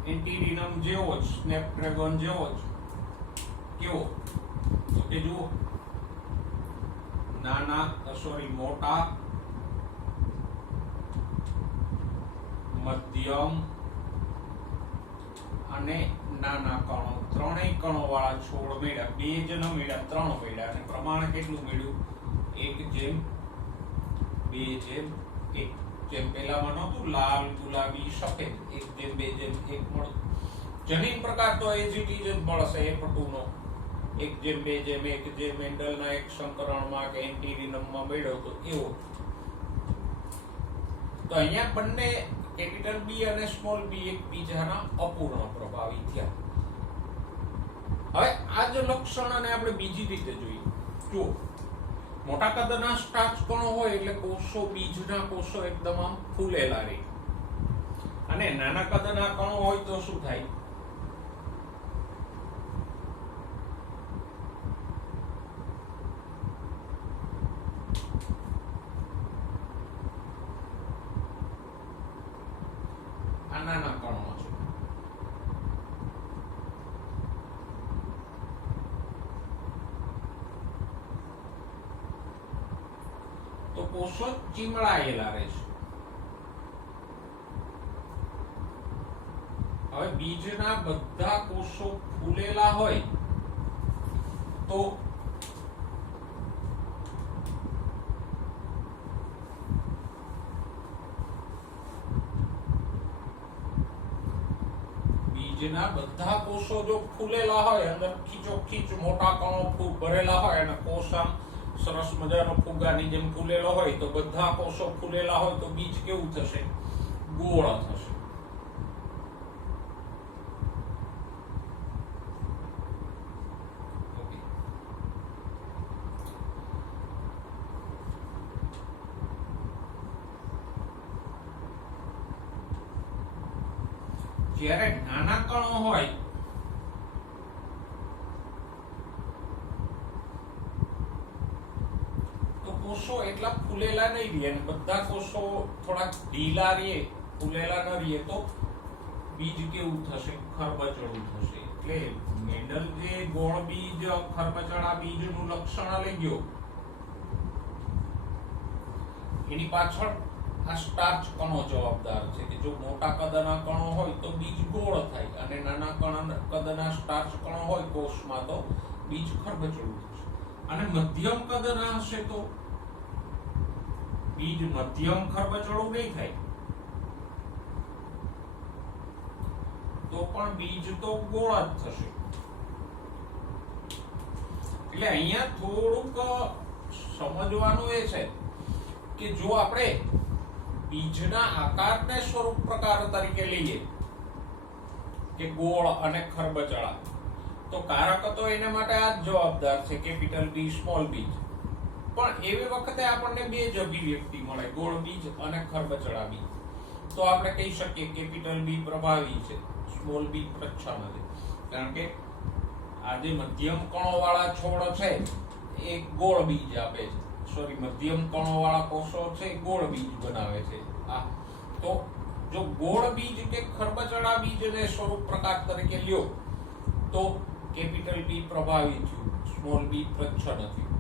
એન્ટીરિનમ જેવો જ, સ્નેપડ્રેગન જેવો જ. કેવો? તો કે જુઓ, મોટા, મધ્યમ અને નાના કણો, ત્રણેય કણો વાળા છોડ મળ્યા. બે જ ન મળ્યા, ત્રણ મળ્યા. અને પ્રમાણ કેટલું મળ્યું? 1:2:1. જેમ પેલામાં નહોતું લાલ, ગુલાબી, સફેદ, 1:2:1 મળે. જનીન પ્રકાર તો એજ ઇટ ઇઝ જ મળશે F2 નો. 1:2:1 જે મેન્ડલના એક સંકરણમાં કે એન્ટીરિનમમાં મળ્યો તો એવો. તો અહીંયા બંને કેપિટલ બી અને સ્મોલ બી એકબીજાના અપૂર્ણ પ્રભાવી થયા. હવે આ જ લક્ષણને આપણે બીજી રીતે જોઈએ. જુઓ, મોટા કદના સ્ટાર્ચ કણો હોય એટલે કોષો, બીજના કોષો એકદમ આમ ફૂલેલા રહે. અને નાના કદના કણો હોય તો શું થાય? આ નાના કણો છે. તો કોષો ચીમળાયેલા રહેશે. હવે બીજના બધા કોષો ફૂલેલા હોય તો બીજના બધા કોષો જો ફૂલેલા હોય, અંદર ખીચોખીચ મોટા કણો ભરેલા હોય અને કોષ આમ સરસ મજાનો ફુગ્ગાની જેમ ફૂલેલો હોય, તો બધા કોષો ફૂલેલા હોય તો બીજ કેવું થશે? ગોળ થશે. જ્યારે નાના કણો હોય તો કોષો એટલા ફૂલેલા નહીં રહે, અને બધા કોષો થોડા ઢીલા રહે, ફૂલેલા ન રહે, તો બીજ કેવું થશે? ખરબચડું થશે. એટલે મેન્ડલ જે ગોળ બીજ, ખરબચડા બીજનું લક્ષણ લઈ ગયો, એની પાછળ આ સ્ટાર્ચ કણો જવાબદાર છે. કે જો મોટા કદના કણો હોય તો બીજ ગોળ થાય, અને નાના કદના સ્ટાર્ચ કણો હોય કોષમાં તો બીજ ખરબચડું થશે. અને મધ્યમ કદના હશે તો બીજ મધ્યમ ખરબચડું નહીં થાય, તો પણ બીજ તો ગોળ જ થશે. એટલે અહીંયા થોડુંક સમજવાનું એ છે કે જો આપણે બીજના આકારને સ્વરૂપ પ્રકાર તરીકે લઈએ કે ગોળ અને ખરબચડા, તો કારક તો એના માટે આ જ જવાબદાર છે, કેપિટલ બી, સ્મોલ બીજ. પણ એવી વખતે આપણને બે જ અભિવ્યક્તિ મળે, ગોળ બીજ અને ખરબચડા બીજ. તો આપણે કહી શકીએ કેપિટલ બી પ્રભાવી છે, સ્મોલ બી પ્રચ્છન્ન છે. કારણ કે આ જે મધ્યમ કણો વાળા છોડ છે એ ગોળ બીજ આપે છે. સોરી, મધ્યમ કણો વાળા કોષો છે ગોળ બીજ બનાવે છે. તો જો ગોળ બીજ કે ખરબચડા બીજને સ્વરૂપ પ્રકાર તરીકે લ્યો તો કેપિટલ બી પ્રભાવી થયું, સ્મોલ બી પ્રચ્છન્ન થયું.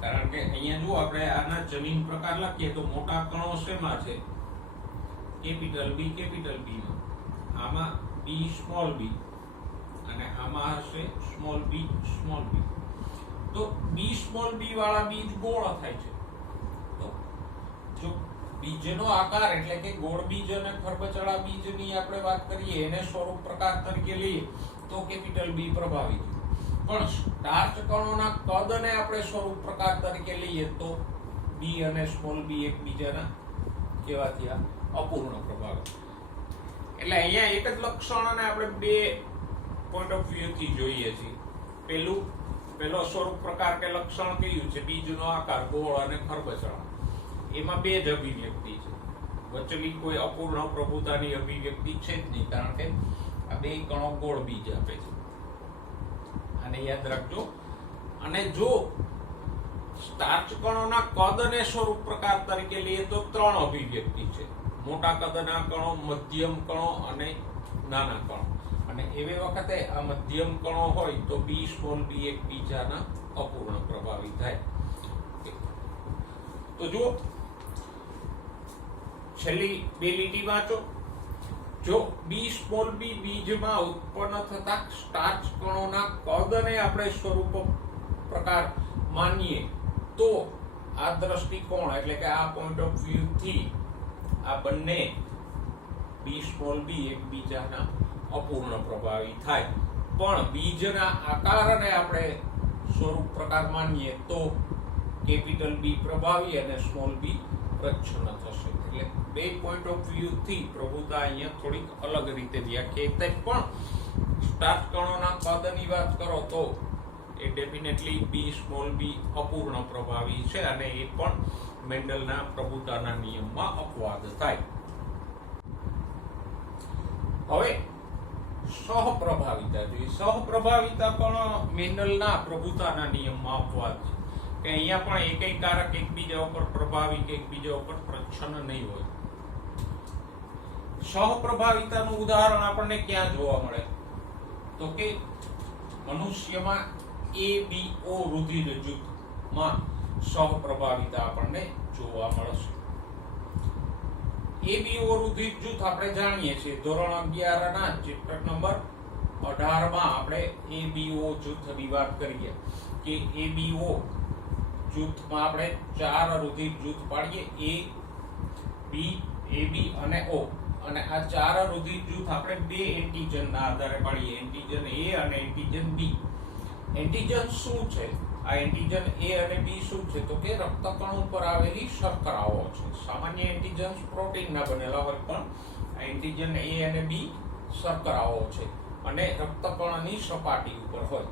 કારણ કે અહીંયા જો આપણે આના જનીન પ્રકાર લખીએ તો મોટા કણો શેમાં છે? કેપિટલ બી માં. આમાં બી સ્મોલ બી અને આમાં હશે સ્મોલ બી. તો બી સ્મોલ બી વાળા બીજ ગોળ થાય છે. તો જો બીજનો આકાર એટલે કે ગોળ બીજ અને ખરબચડા બીજની આપણે વાત કરીએ, એને સ્વરૂપ પ્રકાર તરીકે લઈએ તો કેપિટલ બી પ્રભાવી થયું. પણ સ્ટાર્ચ કણોના કદને આપણે સ્વરૂપ પ્રકાર તરીકે લઈએ તો બી અને સ્મોલ બી એકબીજાના કેવા થયા? અપૂર્ણ પ્રભાવી. એટલે અહીંયા એક જ લક્ષણને આપણે બે પોઈન્ટ ઓફ વ્યૂ થી જોઈએ છીએ. પેલો સ્વરૂપ પ્રકાર કે લક્ષણ કયું છે? બીજનો આકાર ગોળ અને ખરબચડા. એમાં બે જ અભિવ્યક્તિ છે, વચલી કોઈ અપૂર્ણ પ્રભુતાની અભિવ્યક્તિ છે જ નહીં, કારણ કે આ બે કણો ગોળ બીજ આપે છે. આને યાદ રાખજો. અને જો સ્ટાર્ચ કણોના કદને સ્વરૂપ પ્રકાર તરીકે લઈએ તો ત્રણ અભિવ્યક્તિ છે: મોટા કદના કણો, મધ્યમ કણો અને નાના કણો. અને એવી વખતે આ મધ્યમ કણો હોય તો બી સ્મોલ બી એકબીજાના અપૂર્ણ પ્રભાવી થાય. તો જો છેલ્લી બે લીટી વાંચો. જો બી સ્મોલ બી બીજમાં ઉત્પન્ન થતા સ્ટાર્ચ કણોના કદને આપણે સ્વરૂપ પ્રકાર માનીએ તો આ દ્રષ્ટિકોણ એટલે કે આ પોઈન્ટ ઓફ વ્યૂ થી આ બંને બી સ્મોલ બી એકબીજાના અપૂર્ણ પ્રભાવી થાય. પણ બીજના આકારને આપણે સ્વરૂપ પ્રકાર માનીએ તો કેપિટલ બી પ્રભાવી અને સ્મોલ બી પ્રચ્છન્ન થશે. એટલે બે પોઈન્ટ ઓફ વ્યૂ થી પ્રભુતા અહીંયા થોડીક અલગ રીતે વ્યાખ્યાયિત થાય. પણ સ્ટાર્ચ કણોના કદની વાત કરો તો એ ડેફિનેટલી બી સ્મોલ બી અપૂર્ણ પ્રભાવી છે અને એ પણ મેન્ડલના પ્રભુતાના નિયમમાં અપવાદ થાય. હવે સહપ્રભાવિતા જોઈએ. સહપ્રભાવિતા પણ મેન્ડલના પ્રભુતાના નિયમમાં અપવાદ છે કે અહીંયા પણ એકય કારક એકબીજા ઉપર પ્રભાવી કે એકબીજા ઉપર પ્રચ્છન્ન નહીં હોય. સહપ્રભાવિતાનું ઉદાહરણ આપણને ક્યાં જોવા મળે? તો કે મનુષ્યમાં ABO રુધિર જૂથમાં સહપ્રભાવિતા આપણને જોવા મળશે. ABO રુધિર જૂથ આપણે જાણીએ છીએ ધોરણ 11 ના ચેપ્ટર નંબર 18 માં આપણે ABO જૂથની વાત કરીએ કે ABO જૂથમાં આપણે 4 રુધિર જૂથ પાડીએ: A, B, AB અને O. અને આ 4 રુધિર જૂથ આપણે બે એન્ટિજનના આધારે પાડીએ: એન્ટિજન A અને એન્ટિજન B. એન્ટિજન શું છે? આ એન્ટિજન A અને B શું છે? તો કે રક્તકણ ઉપર આવેલી શર્કરાઓ છે. સામાન્ય એન્ટિજન્સ પ્રોટીનના બનેલા હોય, પણ આ એન્ટિજન A અને B શર્કરાઓ છે અને રક્તકણની સપાટી ઉપર હોય.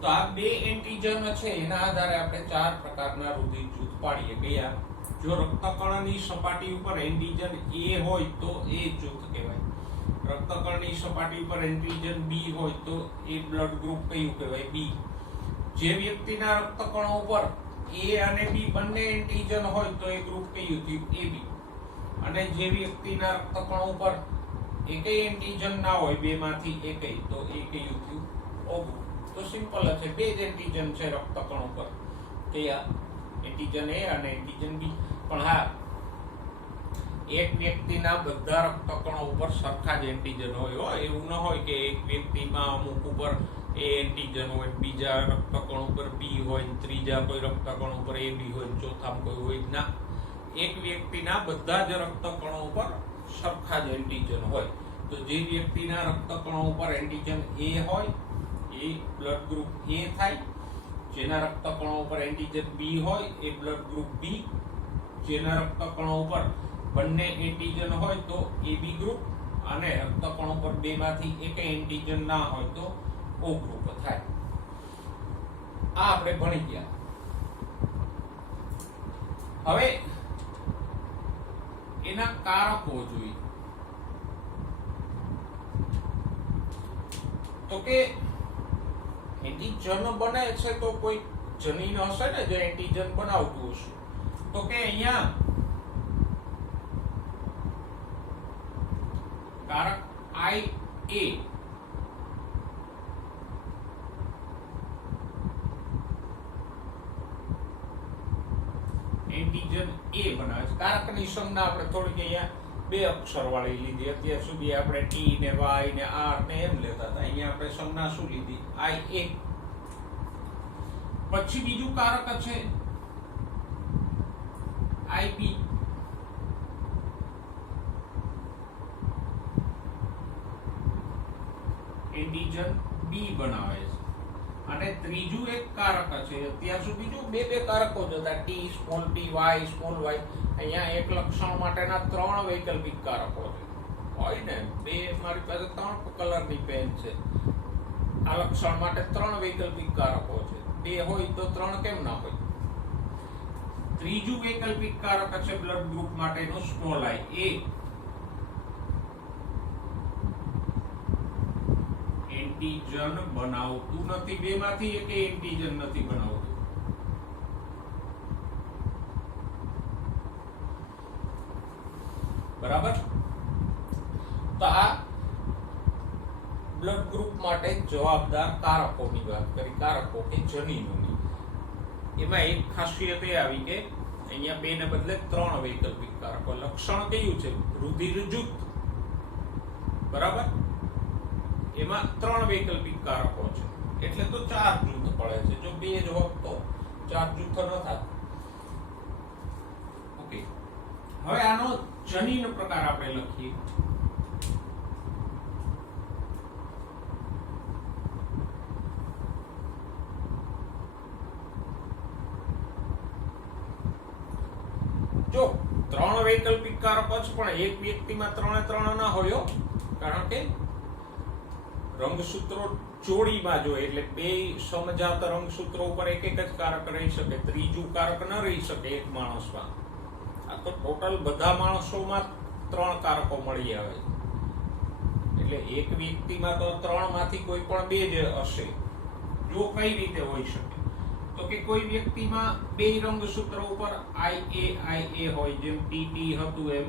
તો આ બે એન્ટિજન છે એના આધારે આપણે 4 પ્રકારના રુધિર જૂથ પાડીએ. કયા? જો રક્તકણની સપાટી ઉપર એન્ટિજન A હોય તો A જૂથ કહેવાય. રક્તકણની સપાટી ઉપર એન્ટિજન B હોય તો એ બ્લડ ગ્રુપ કયું કહેવાય? B. જે વ્યક્તિના રક્તકણો ઉપર A અને B બંને એન્ટિજન હોય તો એ ગ્રુપ કયું થયું? AB. અને જે વ્યક્તિના રક્તકણો ઉપર એકય એન્ટિજન ના હોય, બેમાંથી એકય, તો એ કયું થયું? O group. તો સિમ્પલ છે, બે જ એન્ટિજન છે રક્તકણ ઉપર, કયા? એન્ટિજન A અને એન્ટિજન B. પણ હા, એક વ્યક્તિના બધા રક્તકણો ઉપર સરખા જ એન્ટિજન હોય. એવું ન હોય કે એક વ્યક્તિમાં અમુક ઉપર A એન્ટિજન હોય, બીજા રક્તકણ ઉપર B હોય, ત્રીજા કોઈ રક્તકણ ઉપર AB હોય, ચોથામાં કોઈ હોય ના. એક વ્યક્તિના બધા જ રક્તકણો ઉપર સરખા જ એન્ટિજન હોય. તો જે વ્યક્તિના રક્તકણો ઉપર એન્ટિજન A હોય એ બ્લડ ગ્રુપ A થાય. જેના રક્તકણો ઉપર એન્ટિજન B હોય એ બ્લડ ગ્રુપ B. જેના રક્તકણો ઉપર બંને એન્ટિજન હોય તો AB ગ્રુપ. અને રક્તકણો ઉપર બેમાંથી એકય એન્ટિજન ના હોય તો O ગ્રુપ થાય. આ આપણે ભણી ગયા. હવે એના કારકો જોઈએ. તો કે એન્ટિજન બને છે તો કોઈ જનીન હશે ને જે એન્ટિજન બનાવતું હશે. તો કે અહીંયા કારક IA એન્ટિજન A બનાવે છે. કારકની સંજ્ઞા આપણે થોડીક અહીંયા બે અક્ષર વાળી લીધી. અત્યાર સુધી આપણે T ને Y ને R ને એમ લેતા હતા. અહીંયા આપણે સંજ્ઞા શું લીધી? IA. પછી બીજું કારક છે IB. એન્ટીજન બી બનાવે છે. અને ત્રીજું એક કારક છે. અત્યાર સુધી જો બે કારકો જ હતા, T small T Y small Y. અહીંયા એક લક્ષણ માટેના 3 વૈકલ્પિક કારકો છે. હોય ને બે, મારી પાસે 3 કલરની પેન છે. આ લક્ષણ માટે 3 વૈકલ્પિક કારકો છે. 2 હોય તો 3 કેમ ના હોય? ત્રીજું વૈકલ્પિક કારક છે બ્લડ ગ્રુપ માટેનું સ્મોલ આઈ. એ એન્ટીજન બનાવતું નથી. બેમાંથી એક એન્ટીજન નથી બનાવતું. બરાબર? તો આ બ્લડ ગ્રુપ માટે જવાબદાર કારકોની વાત કરી, કારકો કે જનીનોની. એમાં એક ખાસિયત એ આવી કે અહીંયા 2 ને બદલે 3 વૈકલ્પિક કારકો. લક્ષણ કયું છે? રુધિર જૂથ. બરાબર? એમાં 3 વૈકલ્પિક કારકો છે, એટલે તો 4 જૂથ પડે છે. જો 2 જ હોત તો 4 જૂથો ન થાત. ઓકે, હવે આનો જનીન પ્રકાર આપણે લખીએ. જો 3 વૈકલ્પિક કારકો છે, પણ એક વ્યક્તિમાં 3 ના હોય, કારણ કે રંગસૂત્રો જોડીમાં જોઈએ, એટલે 2 સમજાત રંગસૂત્રો ઉપર એક જ કારક રહી શકે, ત્રીજું કારક ન રહી શકે એક માણસમાં. આ તો ટોટલ બધા માણસોમાં 3 કારકો મળી આવે, એટલે એક વ્યક્તિમાં તો 3 માંથી કોઈ પણ 2 જ હશે. જો કઈ રીતે હોઈ શકે? તો કે કોઈ વ્યક્તિમાં 2 રંગસૂત્રો ઉપર IA હોય, જેમ TT હતું એમ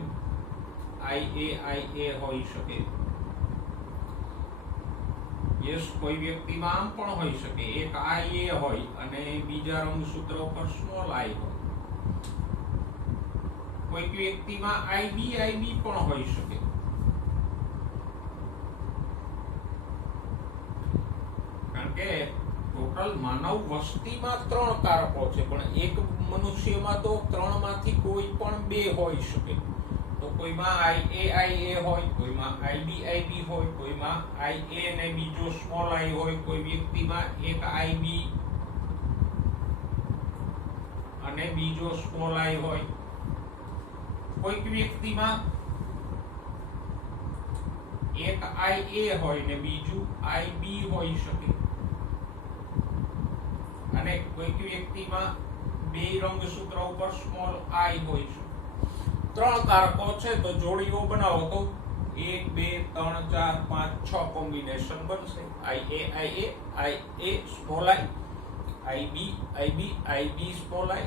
IA હોઈ શકે. યસ, કોઈ વ્યક્તિમાં આમ પણ હોઈ શકે, એક IA હોય અને બીજા રંગસૂત્ર ઉપર સ્મોલ I હોય. કોઈ વ્યક્તિમાં IB પણ હોઈ શકે. કારણ કે ટોટલ માનવ વસ્તીમાં 3 કારકો છે, પણ એક મનુષ્યમાં તો 3 માંથી કોઈ પણ 2 હોઈ શકે. તો કોઈમાં IA હોય, કોઈમાં IB હોય, કોઈમાં IA ને બીજો સ્મોલ I હોય, કોઈ વ્યક્તિમાં એક IB અને બીજો સ્મોલ I હોય, કોઈક વ્યક્તિમાં એક IA હોય ને બીજું IB હોઈ શકે, અને કોઈક વ્યક્તિમાં 2 રંગસૂત્ર ઉપર સ્મોલ I હોય છે. 3 કારકો છે, તો જોડીઓ બનાવો તો 1 2 3 4 5 6 કોમ્બિનેશન બનશે. IA small I, IB small I,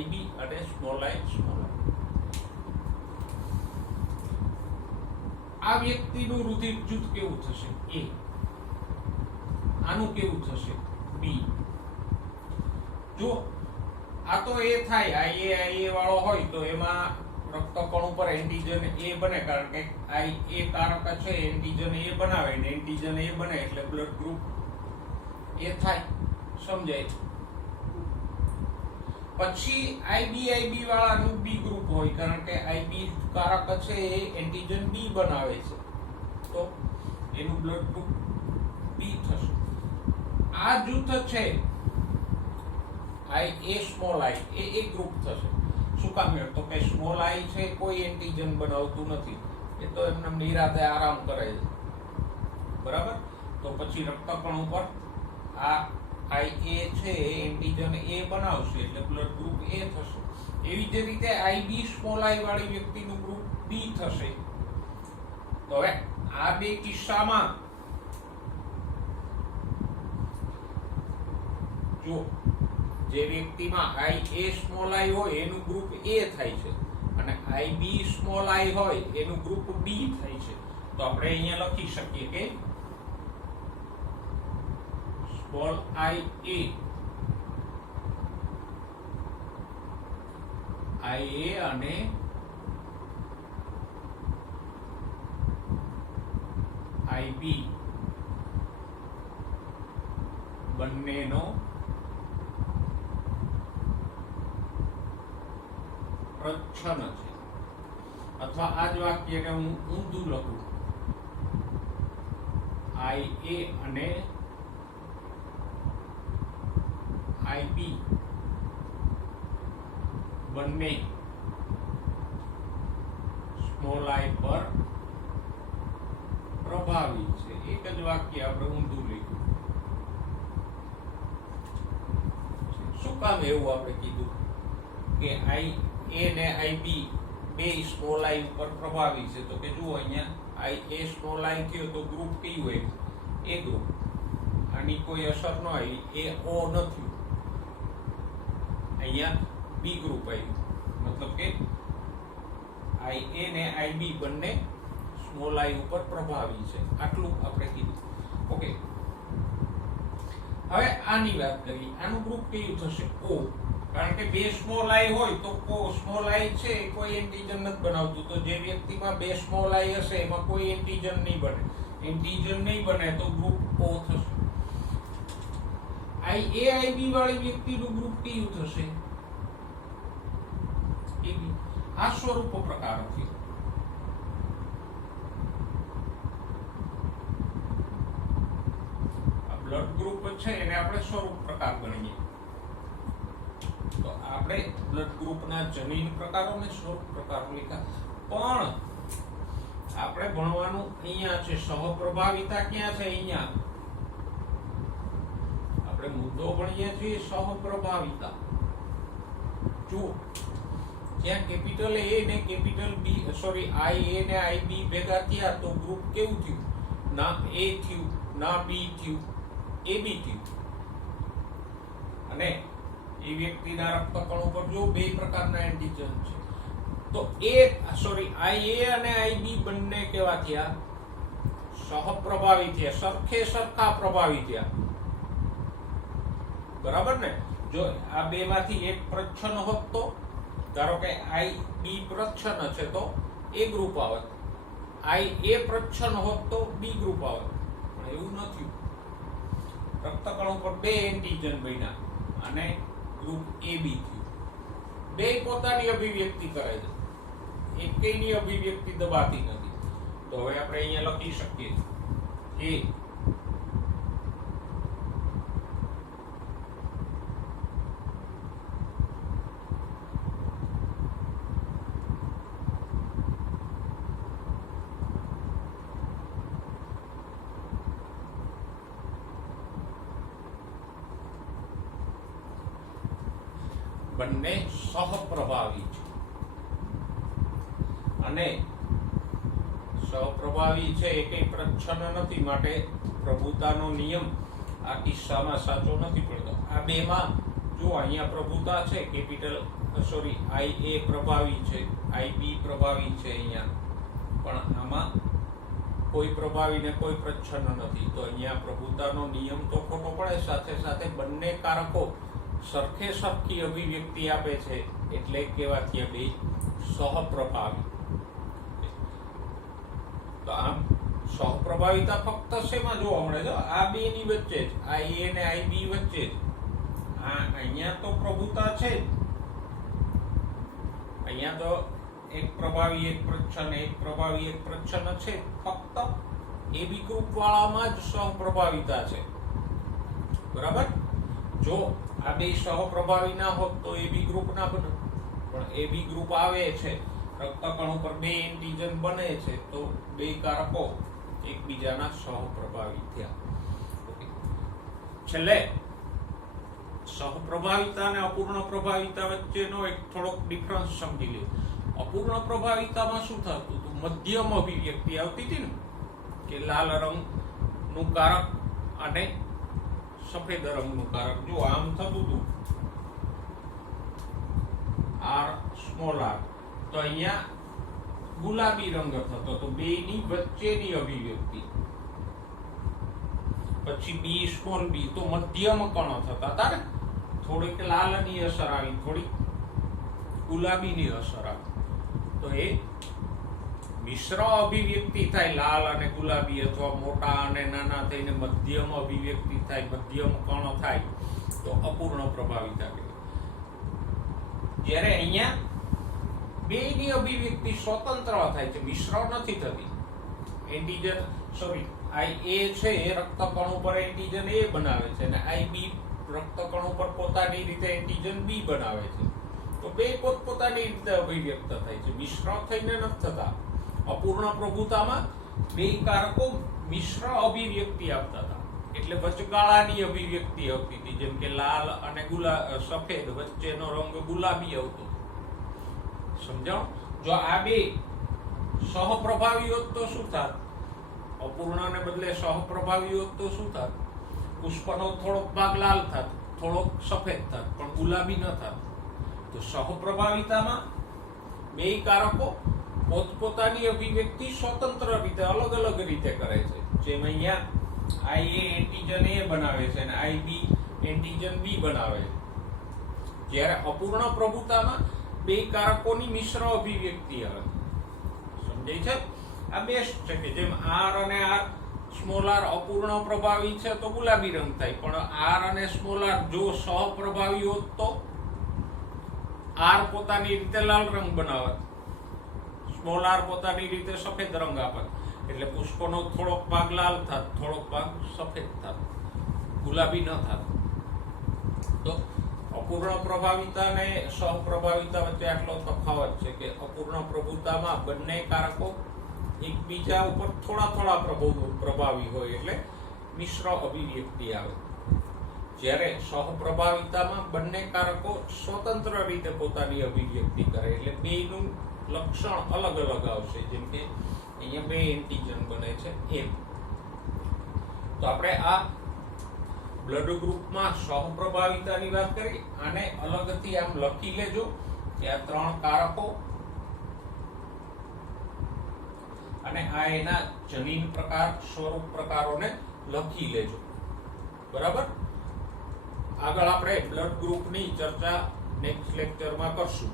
IB અને સ્મોલ I. આ વ્યક્તિનું રુધિર જૂથ કેવું થશે? A. આનું કેવું થશે? B. જો આ તો એ થાય, IA વાળો હોય તો એમાં રક્તકણ ઉપર એન્ટીજન A બને, કારણ કે IA કારક છે, એન્ટીજન A બનાવે ને એન્ટીજન A બને એટલે બ્લડ ગ્રુપ A થાય. સમજાય? પછી IB વાળાનું B ગ્રુપ હોય, કારણ કે IB કારક છે એ એન્ટીજન B બનાવે છે, તો એનું બ્લડ ગ્રુપ B થશે. આ જૂથ છે IA સ્મોલ I, એ એક ગ્રુપ થશે. શું કામ? તો કે સ્મોલ I છે કોઈ એન્ટીજન બનાવતું નથી, એ તો એમને નિરાતે આરામ કરે છે. બરાબર? તો પછી રક્તકણ ઉપર આ IA છે એન્ટીજન A બનાવશે, એટલે બ્લડ ગ્રુપ A થશે. એવી જ રીતે IB સ્મોલ I વાળી વ્યક્તિનું ગ્રુપ B થશે. તો હવે આ 2 કિસ્સામાં જો જે વ્યક્તિમાં IA સ્મોલ I હોય એનું ગ્રુપ A થાય છે, અને IB સ્મોલ I હોય એનું ગ્રુપ B થાય છે. તો આપણે અહીંયા લખી શકીએ કે સ્મોલ IA અને IB બંનેનો પ્રચ્છન્ન છે. અથવા આ જ વાક્યને હું ઊંધું લખું, IA અને IB બંને સ્મોલ I પર પ્રભાવી છે. એક જ વાક્ય આપણે ઊંધું લખ્યું. શું કામ એવું આપણે કીધું કે IA ને IB બે સ્મોલ I ઉપર પ્રભાવી છે? તો કે જુઓ અહીંયા IA સ્મોલ I થયો તો ગ્રુપ કયું હોય? એ ગ્રુપ. આની કોઈ અસર ન આવી, એ O નથી. અહીંયા B ગ્રુપ આવ્યું, મતલબ કે IA ને IB બંને સ્મોલ I ઉપર પ્રભાવી છે. આટલું આપણે કીધું. ઓકે, હવે આની વાત કરીએ. આનું ગ્રુપ કયું થશે? O. કારણ કે બે સ્મોલ I હોય તો સ્મોલ I છે કોઈ ઇન્ટીજર નથી બનાવતું. તો જે વ્યક્તિમાં બે સ્મોલ I હશે એમાં કોઈ ઇન્ટીજર નહીં બને. ઇન્ટીજર નહીં બને તો ગ્રુપ O થશે. IA IB વાળી વ્યક્તિનું ગ્રુપ કયું થશે? AB. આ સ્વરૂપ પ્રકાર છે. બ્લડ ગ્રુપ છે એને આપણે સ્વરૂપ પ્રકાર ગણીએ. તો આપણે બ્લડ ગ્રુપના જનીન પ્રકારો ને સ્વરૂપ પ્રકારો લીધા. પણ આપણે ભણવાનું અહીંયા છે સહપ્રભાવિતા. ક્યાં છે? અહીંયા આપણે મુદ્દો ભણીએ છીએ સહપ્રભાવિતા. જુઓ, જ્યાં કેપિટલ A ને કેપિટલ B, સોરી IA ને IB ભેગા થયા તો ગ્રુપ કેવું થયું? ના A થયું, ના B થયું, AB થયું. અને એ વ્યક્તિના રક્તકણો પર જો બે પ્રકારના એન્ટીજન છે તો IA અને IB બંને કેવા થયા? સહપ્રભાવી થયા, સરખે સરખા પ્રભાવી થયા. બરાબર ને? જો આ બે માંથી એક પ્રચ્છન્ન હોત તો ધારો કે IB પ્રચ્છન્ન છે તો A ગ્રુપ આવત, IA પ્રચ્છન્ન હોત તો B ગ્રુપ આવત. પણ એવું નથી. રક્તકણો પર બે એન્ટીજન બન્યા અને ગ્રુપ AB થયું. બે પોતાની અભિવ્યક્તિ કરે છે, એકેયની અભિવ્યક્તિ દબાતી નથી. તો હવે આપણે અહીંયા લખી શકીએ A બંને સહપ્રભાવી છે. અને સહપ્રભાવી છે એ કઈ પ્રચ્છન્ન નથી, માટે પ્રભુતાનો નિયમ આ કિસ્સામાં સાચો નથી પડતો. આ બેમાં જો અહીંયા પ્રભુતા છે, કેપિટલ IA પ્રભાવી છે, IB પ્રભાવી છે અહીંયા, પણ આમાં કોઈ પ્રભાવી ને કોઈ પ્રચ્છન્ન નથી. તો અહીંયા પ્રભુતાનો નિયમ તો ખોટો પડે. સાથે સાથે બંને કારકો સરખે સરખી અભિવ્યક્તિ આપે છે, એટલે કેવા થયા? બે સહપ્રભાવી. તો આમ સહપ્રભાવિતા ફક્ત શેમાં જોવા મળે? જો આ બે ની વચ્ચે જ, IA ને IB વચ્ચે જ. અહીંયા તો પ્રભુતા છે જ. અહીંયા તો એક પ્રભાવી એક પ્રચ્છન્ન, એક પ્રભાવી એક પ્રચ્છન્ન છે. ફક્ત AB ગ્રુપ વાળામાં જ સહપ્રભાવિતા છે. બરાબર? જો આ બે સહપ્રભાવી ના હોત તો AB ગ્રુપ ના બને. પણ AB ગ્રુપ આવે છે, રક્તકણો પર બે એન્ટીજન બને છે, તો બે કારકો એકબીજાના સહપ્રભાવી થયા. ઓકે, છેલ્લે સહપ્રભાવિતા અને અપૂર્ણ પ્રભાવિતા વચ્ચેનો એક થોડોક ડિફરન્સ સમજી લે. અપૂર્ણ પ્રભાવિતામાં શું થતું હતું? મધ્યમ અભિવ્યક્તિ આવતી હતી ને, કે લાલ રંગનું કારક અને સફેદ રંગનું કારક. જો આમ થતું હતું R સ્મોલ r, તો અહીંયા ગુલાબી રંગ થતો તો બેની વચ્ચેની અભિવ્યક્તિ. પછી B સ્મોલ b, તો મધ્યમ કણો થતા હતા ને. થોડીક લાલની અસર આવી, થોડીક ગુલાબીની અસર આવી. તો એ મિશ્ર અભિવ્યક્તિ થાય, લાલ અને ગુલાબી, અથવા મોટા અને નાના થઈને મધ્યમ અભિવ્યક્તિ થાય, મધ્યમ કણો થાય, તો અપૂર્ણ પ્રભાવિતા કહેવાય. જ્યારે અહીંયા બેની અભિવ્યક્તિ સ્વતંત્ર થાય છે, મિશ્ર નથી થતી. એન્ટીજન આઈ એ છે એ રક્તકણ ઉપર એન્ટીજન એ બનાવે છે અને આઈ બી રક્તકણ ઉપર પોતાની રીતે એન્ટીજન બી બનાવે છે. તો બે પોતપોતાની રીતે અભિવ્યક્ત થાય છે, મિશ્ર થઈને નથી થતા. અપૂર્ણ પ્રભુતામાં બે કારકો મિશ્ર અભિવ્યક્તિ આપતા હતા, એટલે વચગાળાની અભિવ્યક્તિ આવતી હતી, જેમ કે લાલ અને સફેદ વચ્ચેનો રંગ ગુલાબી આવતો. સમજાણું? જો આ બે સહપ્રભાવી હોત તો શું થાત? અપૂર્ણને બદલે સહપ્રભાવી હોત તો શું થાત? પુષ્પનો થોડોક ભાગ લાલ થાત, થોડોક સફેદ થાત, પણ ગુલાબી ન થાત. તો સહપ્રભાવિતામાં બે કારકો પોતપોતાની અભિવ્યક્તિ સ્વતંત્ર રીતે અલગ અલગ રીતે કરે છે. જેમ અહીંયા આઈ એ એન્ટીજન એ બનાવે છે અને આઈ બી એન્ટીજન બી બનાવે છે. જ્યારે અપૂર્ણ પ્રભુતામાં બે કારકોની મિશ્ર અભિવ્યક્તિ આવે. સમજાય છે? આ બેસ્ટ છે કે જેમ આર અને આર સ્મોલ આર અપૂર્ણ પ્રભાવી છે તો ગુલાબી રંગ થાય, પણ આર અને સ્મોલ આર જો સહપ્રભાવી હોત તો આર પોતાની રીતે લાલ રંગ બનાવે, સ્મોલ આર પોતાની રીતે સફેદ રંગ આપે, એટલે પુષ્પનો થોડોક ભાગ લાલ થાત, થોડોક ભાગ સફેદ થાત, ગુલાબી ન થાત. તો અપૂર્ણ પ્રભાવિતા અને સહપ્રભાવિતા વચ્ચે આટલો તફાવત છે કે અપૂર્ણ પ્રભુતામાં બંને કારકો એકબીજા ઉપર થોડા થોડા પ્રભાવી હોય એટલે મિશ્ર અભિવ્યક્તિ આવે. જ્યારે સહપ્રભાવિતામાં બંને કારકો સ્વતંત્ર રીતે પોતાની અભિવ્યક્તિ કરે એટલે બેનું લક્ષણ અલગ અલગ આવશે. જેમ કે અહીંયા બે એન્ટીજન બને છે એમ. તો આપણે આ બ્લડ ગ્રુપમાં સહપ્રભાવિતાની વાત કરી. આને અલગથી આમ લખી લેજો કે આ ત્રણ કારકો અને આ એના જનીન પ્રકાર સ્વરૂપ પ્રકારોને લખી લેજો. બરાબર? આગળ આપણે બ્લડ ગ્રુપની ચર્ચા નેક્સ્ટ લેક્ચરમાં કરશું.